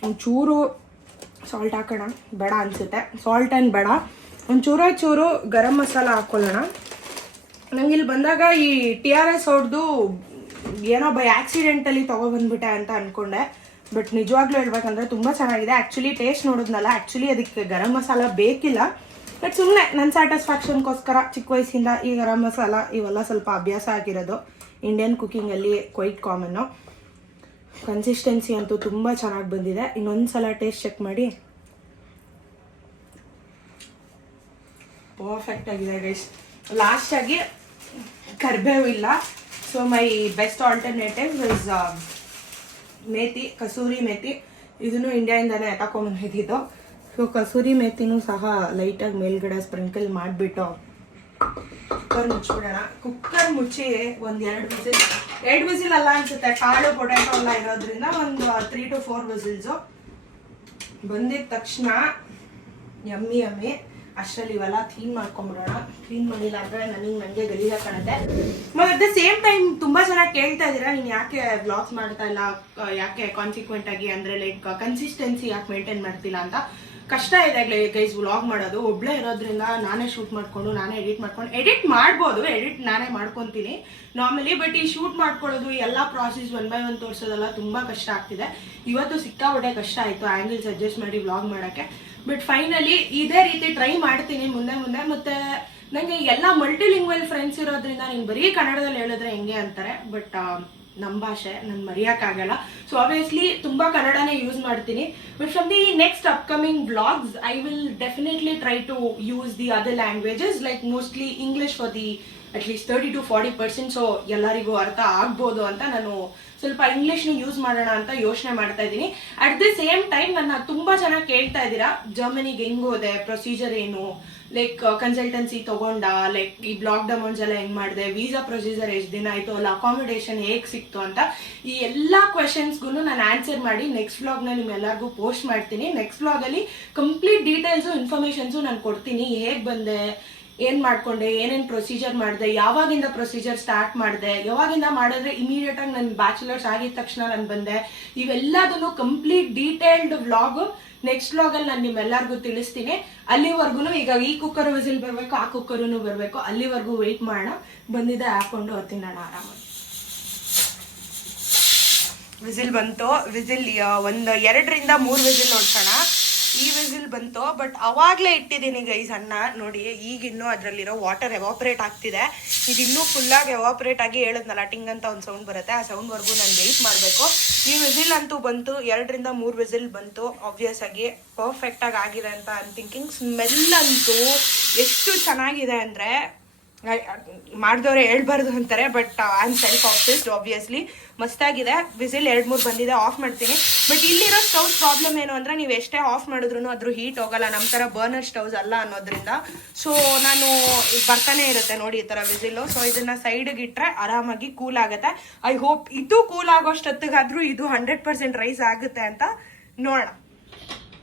ಒಂಚೂರು ಸಾಲ್ಟ್ ಹಾಕೋಣ, ಬೇಡ ಅನಿಸುತ್ತೆ. ಸಾಲ್ಟ್ ಏನು ಬೇಡ, ಒಂಚೂರು ಗರಂ ಮಸಾಲ ಹಾಕ್ಕೊಳ್ಳೋಣ. ನಂಗೆ ಇಲ್ಲಿ ಬಂದಾಗ ಈ TRS ಅವ್ರದ್ದು ಏನೋ ಬೈ ಆಕ್ಸಿಡೆಂಟಲ್ಲಿ ತೊಗೊಬಂದ್ಬಿಟ್ಟೆ ಅಂತ ಅಂದ್ಕೊಂಡೆ. ಬಟ್ ನಿಜವಾಗ್ಲೂ ಹೇಳ್ಬೇಕಂದ್ರೆ ತುಂಬ ಚೆನ್ನಾಗಿದೆ. ಆ್ಯಕ್ಚುಲಿ ಟೇಸ್ಟ್ ನೋಡಿದ್ನಲ್ಲ, ಆ್ಯಕ್ಚುಲಿ ಅದಕ್ಕೆ ಗರಂ ಮಸಾಲ ಬೇಕಿಲ್ಲ. ಬಟ್ ಸುಮ್ಮನೆ ನನ್ನ ಸ್ಯಾಟಿಸ್ಫ್ಯಾಕ್ಷನ್ಗೋಸ್ಕರ ಚಿಕ್ಕ ವಯಸ್ಸಿಂದ ಈ ಗರಂ ಮಸಾಲ ಇವೆಲ್ಲ ಸ್ವಲ್ಪ ಅಭ್ಯಾಸ ಆಗಿರೋದು. ಇಂಡಿಯನ್ ಕುಕ್ಕಿಂಗಲ್ಲಿ ಕ್ವೈಟ್ ಕಾಮನ್ನು. ಕನ್ಸಿಸ್ಟೆನ್ಸಿ ಅಂತೂ ತುಂಬ ಚೆನ್ನಾಗಿ ಬಂದಿದೆ. ಇನ್ನೊಂದು ಸಲ ಟೇಸ್ಟ್ ಚೆಕ್ ಮಾಡಿ. ಪರ್ಫೆಕ್ಟ್ ಆಗಿದೆ ಗೈಸ್. ಲಾಸ್ಟಾಗಿ ಕರಿಬೇವು ಇಲ್ಲ. So my best alternative is methi, kasuri methi. ಇದನ್ನು ಇಂಡಿಯಾಯಿಂದನೇ ತಗೊಂಬಂದಿದ್ದು. ಸೊ ಕಸೂರಿ ಮೇಥಿನೂ ಸಹ ಲೈಟಾಗಿ ಮೇಲ್ಗಡೆ ಸ್ಪ್ರಿಂಕಲ್ ಮಾಡಿಬಿಟ್ಟು ಕುಕ್ಕರ್ ಮುಚ್ಚಿಬಿಡೋಣ. ಕುಕ್ಕರ್ ಮುಚ್ಚಿ ಒಂದು 2 ವಿಸಿಲ್ ಅಲ್ಲ ಅನ್ಸುತ್ತೆ, ಕಾಳು ಪೊಟ್ಯಾಟೊ ಎಲ್ಲ ಇರೋದ್ರಿಂದ ಒಂದು 3 to 4 ವಿಸಿಲ್ಸು ಬಂದಿದ ತಕ್ಷಣ ಯಮ್ಮಿ ಅಷ್ಟರಲ್ಲಿ ಇವೆಲ್ಲ ಕ್ಲೀನ್ ಮಾಡ್ಕೊಂಬಿಡೋಣ. ಕ್ಲೀನ್ ಮಾಡಿಲ್ಲ ಅಂದರೆ ನನಗೆ ಗಲೀಜಾಗಿ ಕಾಣುತ್ತೆ. ಮತ್ತು ಅಟ್ ದ ಸೇಮ್ ಟೈಮ್ ತುಂಬ ಜನ ಕೇಳ್ತಾ ಇದ್ದೀರಾ, ನೀನು ಯಾಕೆ ವ್ಲಾಗ್ಸ್ ಮಾಡ್ತಾ ಇಲ್ಲ, ಯಾಕೆ ಕಾನ್ಸಿಕ್ವೆಂಟ್ ಆಗಿ ಅಂದರೆ ಲೈಕ್ ಕನ್ಸಿಸ್ಟೆನ್ಸಿ ಯಾಕೆ ಮೇಂಟೈನ್ ಮಾಡ್ತಿಲ್ಲ ಅಂತ. ಕಷ್ಟ ಇದೆ ಗೈಸ್ ವ್ಲಾಗ್ ಮಾಡೋದು. ಒಬ್ಬಳೇ ಇರೋದ್ರಿಂದ ನಾನೇ ಶೂಟ್ ಮಾಡಿಕೊಂಡು ನಾನೇ ಎಡಿಟ್ ಮಾಡ್ಬೋದು, ಎಡಿಟ್ ನಾನೇ ಮಾಡ್ಕೊತೀನಿ ನಾರ್ಮಲಿ. ಬಟ್ ಈ ಶೂಟ್ ಮಾಡ್ಕೊಳ್ಳೋದು ಎಲ್ಲ ಪ್ರಾಸೆಸ್ 1 by 1 ತೋರಿಸೋದೆಲ್ಲ ತುಂಬ ಕಷ್ಟ ಆಗ್ತಿದೆ. ಇವತ್ತು ಸಿಕ್ಕಾಪಟ್ಟೆ ಕಷ್ಟ ಆಯಿತು ಆ್ಯಂಗಲ್ಸ್ ಅಡ್ಜಸ್ಟ್ ಮಾಡಿ ವ್ಲಾಗ್ ಮಾಡೋಕ್ಕೆ. ಬಟ್ ಫೈನಲಿ ಇದೇ ರೀತಿ ಟ್ರೈ ಮಾಡ್ತೀನಿ ಮುಂದೆ. ಮತ್ತು ನನಗೆ ಎಲ್ಲ ಮಲ್ಟಿಲಿಂಗ್ವಲ್ ಫ್ರೆಂಡ್ಸ್ ಇರೋದ್ರಿಂದ ನೀನು ಬರೀ ಕನ್ನಡದಲ್ಲಿ ಹೇಳಿದ್ರೆ ಹೆಂಗೆ ಅಂತಾರೆ. ಬಟ್ ನಮ್ಮ ಭಾಷೆ ನಾನು ಮರೆಯೋಕ್ಕಾಗಲ್ಲ. ಸೊ ಆಬ್ವಿಯಸ್ಲಿ ತುಂಬ ಕನ್ನಡನೇ ಯೂಸ್ ಮಾಡ್ತೀನಿ. But from the next upcoming vlogs I will definitely try to use the other languages, like mostly English for the at least 30 to 40%. So ಎಲ್ಲರಿಗೂ ಅರ್ಥ ಆಗ್ಬೋದು ಅಂತ ನಾನು ಸ್ವಲ್ಪ ಇಂಗ್ಲೀಷ್ನ ಯೂಸ್ ಮಾಡೋಣ ಅಂತ ಯೋಚನೆ ಮಾಡ್ತಾ ಇದ್ದೀನಿ. ಅಟ್ ದ ಸೇಮ್ ಟೈಮ್ ನನ್ನ ತುಂಬ ಜನ ಕೇಳ್ತಾ ಇದ್ದೀರಾ, ಜರ್ಮನಿಗೆ ಹೆಂಗೆ ಹೋದೆ, ಪ್ರೊಸೀಜರ್ ಏನು, ಲೈಕ್ ಕನ್ಸಲ್ಟೆನ್ಸಿ ತೊಗೊಂಡ, ಲೈಕ್ ಈ ಬ್ಲಾಕ್ ಅಮೌಂಟ್ಸ್ ಎಲ್ಲ ಹೆಂಗೆ ಮಾಡಿದೆ, ವೀಸಾ ಪ್ರೊಸೀಜರ್ ಎಷ್ಟು ದಿನ ಆಯಿತು, ಅಲ್ಲ ಅಕಾಮಿಡೇಷನ್ ಹೇಗೆ ಸಿಕ್ತು ಅಂತ ಈ ಎಲ್ಲ ಕ್ವೆಶನ್ಸ್ಗೂ ನಾನು ಆನ್ಸರ್ ಮಾಡಿ ನೆಕ್ಸ್ಟ್ ವ್ಲಾಗ್ನ ನಿಮ್ಮೆಲ್ಲರಿಗೂ ಪೋಸ್ಟ್ ಮಾಡ್ತೀನಿ. ನೆಕ್ಸ್ಟ್ ವ್ಲಾಗಲ್ಲಿ ಕಂಪ್ಲೀಟ್ ಡೀಟೇಲ್ಸು ಇನ್ಫಾರ್ಮೇಷನ್ಸು ನಾನು ಕೊಡ್ತೀನಿ. ಹೇಗೆ ಬಂದೆ, ಏನು ಮಾಡ್ಕೊಂಡೆ, ಏನೇನು ಪ್ರೊಸೀಜರ್ ಮಾಡಿದೆ, ಯಾವಾಗಿಂದ ಪ್ರೊಸೀಜರ್ ಸ್ಟಾರ್ಟ್ ಮಾಡಿದೆ, ಯಾವಾಗಿಂದ ಮಾಡಿದ್ರೆ ಇಮಿಡಿಯೇಟಾಗಿ ನನ್ನ ಬ್ಯಾಚುಲರ್ಸ್ ಆಗಿದ ತಕ್ಷಣ ನಾನು ಬಂದೆ, ಇವೆಲ್ಲದನ್ನು ಕಂಪ್ಲೀಟ್ ಡೀಟೇಲ್ಡ್ ವ್ಲಾಗು ನೆಕ್ಸ್ಟ್ ವ್ಲಾಗಲ್ಲಿ ನಾನು ನಿಮ್ಮೆಲ್ಲರಿಗೂ ತಿಳಿಸ್ತೀನಿ. ಅಲ್ಲಿವರೆಗೂ ಈಗ ಈ ಕುಕ್ಕರ್ ವಿಸಿಲ್ ಬರಬೇಕು, ಆ ಕುಕ್ಕರೂ ಬರಬೇಕು, ಅಲ್ಲಿವರೆಗೂ ವೆಯ್ಟ್ ಮಾಡೋಣ. ಬಂದಿದ್ದೆ ಹಾಕೊಂಡು ಹೋಗ್ತೀನಿ ನಾನು ಆರಾಮಾಗಿ. ವಿಸಿಲ್ ಬಂತು. ವಿಸಿಲ್ ಒಂದು 2 to 3 ವಿಸಿಲ್ ನೋಡ್ಸೋಣ. ಈ ವಿಸಿಲ್ ಬಂತು. ಬಟ್ ಅವಾಗಲೇ ಇಟ್ಟಿದ್ದೀನಿ ಗೈಸ್ ಅನ್ನ ನೋಡಿ. ಈಗಿನ್ನೂ ಅದರಲ್ಲಿರೋ ವಾಟರ್ ಎವಾಪ್ರೇಟ್ ಆಗ್ತಿದೆ. ಇದಿನ್ನೂ ಫುಲ್ಲಾಗಿ ಎವಾಪ್ರೇಟ್ ಆಗಿ ಹೇಳಿದ್ನಲ್ಲ ಟಿಂಗ್ ಅಂತ ಒಂದು ಸೌಂಡ್ ಬರುತ್ತೆ. ಆ ಸೌಂಡ್ವರೆಗೂ ನಾನು ವೆಯ್ಟ್ ಮಾಡಬೇಕು. ಈ ವಿಸಿಲ್ ಅಂತೂ ಬಂತು, 2 to 3 ವಿಸಿಲ್ ಬಂತು. ಆಬ್ವಿಯಸ್ ಆಗಿ ಪರ್ಫೆಕ್ಟಾಗಿ ಆಗಿದೆ ಅಂತ ಐ ಆಮ್ ಥಿಂಕಿಂಗ್. ಸ್ಮೆಲ್ ಅಂತೂ ಎಷ್ಟು ಚೆನ್ನಾಗಿದೆ ಅಂದರೆ ಮಾಡಿದವ್ರೆ ಹೇಳ್ಬಾರ್ದು ಅಂತಾರೆ. But I am self obsessed obviously. ಮಸ್ತಾಗಿದೆ. ವಿಸಿಲ್ 2-3 ಬಂದಿದೆ. ಆಫ್ ಮಾಡ್ತೀನಿ. ಬಟ್ ಇಲ್ಲಿರೋ ಸ್ಟವ್ ಪ್ರಾಬ್ಲಮ್ ಏನು ಅಂದರೆ ನೀವು ಎಷ್ಟೇ ಆಫ್ ಮಾಡಿದ್ರು ಅದ್ರ ಹೀಟ್ ಹೋಗಲ್ಲ. ನಮ್ಮ ಥರ ಬರ್ನರ್ ಸ್ಟವ್ಸ್ ಅಲ್ಲ ಅನ್ನೋದ್ರಿಂದ ಸೊ ನಾನು ಬರ್ತಾನೆ ಇರುತ್ತೆ ನೋಡಿ ಈ ಥರ ವಿಸಿಲು. ಸೊ ಇದನ್ನು ಸೈಡಿಗೆ ಇಟ್ಟರೆ ಆರಾಮಾಗಿ ಕೂಲ್ ಆಗುತ್ತೆ. ಐ ಹೋಪ್ ಇದು ಕೂಲ್ ಆಗೋಷ್ಟೊತ್ತಿಗಾದರೂ ಇದು 100% ರೈಸ್ ಆಗುತ್ತೆ ಅಂತ ನೋಡೋಣ.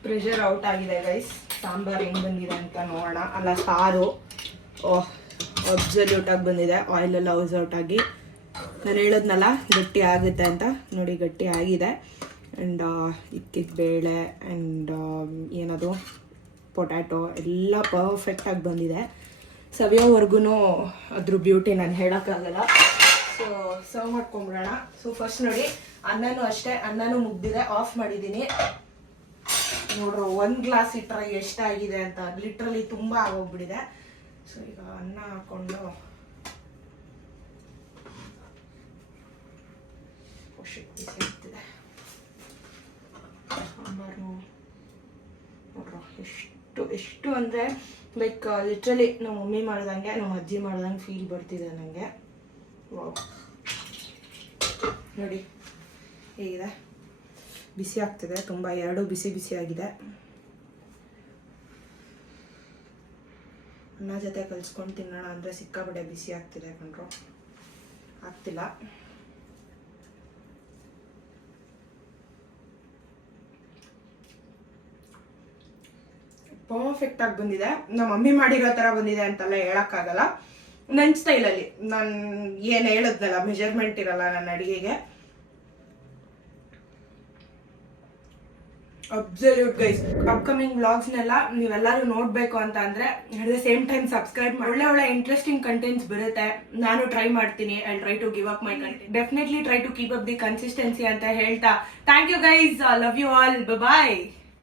ಪ್ರೆಷರ್ ಔಟ್ ಆಗಿದೆ ಗೈಸ್. ಸಾಂಬಾರು ಹೆಂಗೆ ಬಂದಿದೆ ಅಂತ ನೋಡೋಣ. ಅಲ್ಲ ಸಾರು ಅಬ್ಸಲ್ಯೂಟ್ ಆಗಿ ಬಂದಿದೆ. ಆಯಿಲ್ ಎಲ್ಲ ಔಟ್ ಆಗಿ ನಾನು ಹೇಳೋದ್ನಲ್ಲ ಗಟ್ಟಿ ಆಗುತ್ತೆ ಅಂತ. ನೋಡಿ ಗಟ್ಟಿ ಆಗಿದೆ. ಆ್ಯಂಡ್ ಇಕ್ಕಿದ ಬೇಳೆ ಆ್ಯಂಡ್ ಏನದು ಪೊಟ್ಯಾಟೊ ಎಲ್ಲ ಪರ್ಫೆಕ್ಟಾಗಿ ಬಂದಿದೆ. ಸವಿಯೋವರೆಗೂ ಅದ್ರ ಬ್ಯೂಟಿ ನಾನು ಹೇಳೋಕ್ಕಾಗಲ್ಲ. ಸೊ ಸರ್ವ್ ಮಾಡ್ಕೊಂಬಿಡೋಣ. ಸೊ ಫಸ್ಟ್ ನೋಡಿ ಅನ್ನನೂ ಅಷ್ಟೇ, ಅನ್ನನೂ ಮುಗ್ದಿದೆ. ಆಫ್ ಮಾಡಿದ್ದೀನಿ. ನೋಡ್ರಿ 1 ಗ್ಲಾಸ್ ಇಟ್ಟರೆ ಎಷ್ಟಾಗಿದೆ ಅಂತ. ಲಿಟ್ರಲಿ ತುಂಬ ಆಗೋಗ್ಬಿಟ್ಟಿದೆ. ಸೊ ಈಗ ಅನ್ನ ಹಾಕ್ಕೊಂಡು ಬಿಸಿ ಆಗ್ತಿದೆ. ಸಾಂಬಾರು ನೋಡ್ರಿ ಎಷ್ಟು ಅಂದರೆ ಲೈಕ್ ಲಿಟ್ರಲಿ ನಮ್ಮ ಮಮ್ಮಿ ಮಾಡ್ದಂಗೆ, ನಮ್ಮ ಅಜ್ಜಿ ಮಾಡ್ದಂಗೆ ಫೀಲ್ ಬರ್ತಿದೆ ನನಗೆ. ನೋಡಿ ಹೇಗಿದೆ, ಬಿಸಿ ಆಗ್ತಿದೆ ತುಂಬ. 2 ಬಿಸಿ ಆಗಿದೆ. ಅನ್ನ ಜೊತೆ ಕಲ್ಸ್ಕೊಂಡು ತಿನ್ನೋಣ ಅಂದರೆ ಸಿಕ್ಕಾಪಟ್ಟೆ ಬಿಸಿ ಆಗ್ತಿದೆ ಕಣ್ರು. ಆಗ್ತಿಲ್ಲ. ಪರ್ಫೆಕ್ಟ್ ಆಗಿ ಬಂದಿದೆ. ನಮ್ಮ ಮಮ್ಮಿ ಮಾಡಿರೋ ತರ ಬಂದಿದೆ ಅಂತೆಲ್ಲ ಹೇಳಕ್ಕಾಗಲ್ಲ. ನನ್ನ ಸ್ಟೈಲಲ್ಲಿ ನಾನು ಏನು ಹೇಳಿದ್ನಲ್ಲ, ಮೆಜರ್ಮೆಂಟ್ ಇರಲ್ಲ ನನ್ನ ಅಡಿಗೆಗೆ. ಅಬ್ಸಲ್ಯೂಟ್ ಗೈಸ್, ಅಪ್ಕಮಿಂಗ್ ವ್ಲಾಗ್ಸ್ನೆಲ್ಲ ನೀವೆಲ್ಲರೂ ನೋಡಬೇಕು ಅಂತ ಅಂದ್ರೆ at the same time subscribe ಮಾಡಿ. ಒಳ್ಳೆ ಒಳ್ಳೆ ಇಂಟ್ರೆಸ್ಟಿಂಗ್ ಕಂಟೆಂಟ್ಸ್ ಬರುತ್ತೆ. ನಾನು ಟ್ರೈ ಮಾಡ್ತೀನಿ. I try to give up my content. Definitely try to keep up the consistency ಅಂತ ಹೇಳ್ತಾ thank you guys. Love you all. Bye.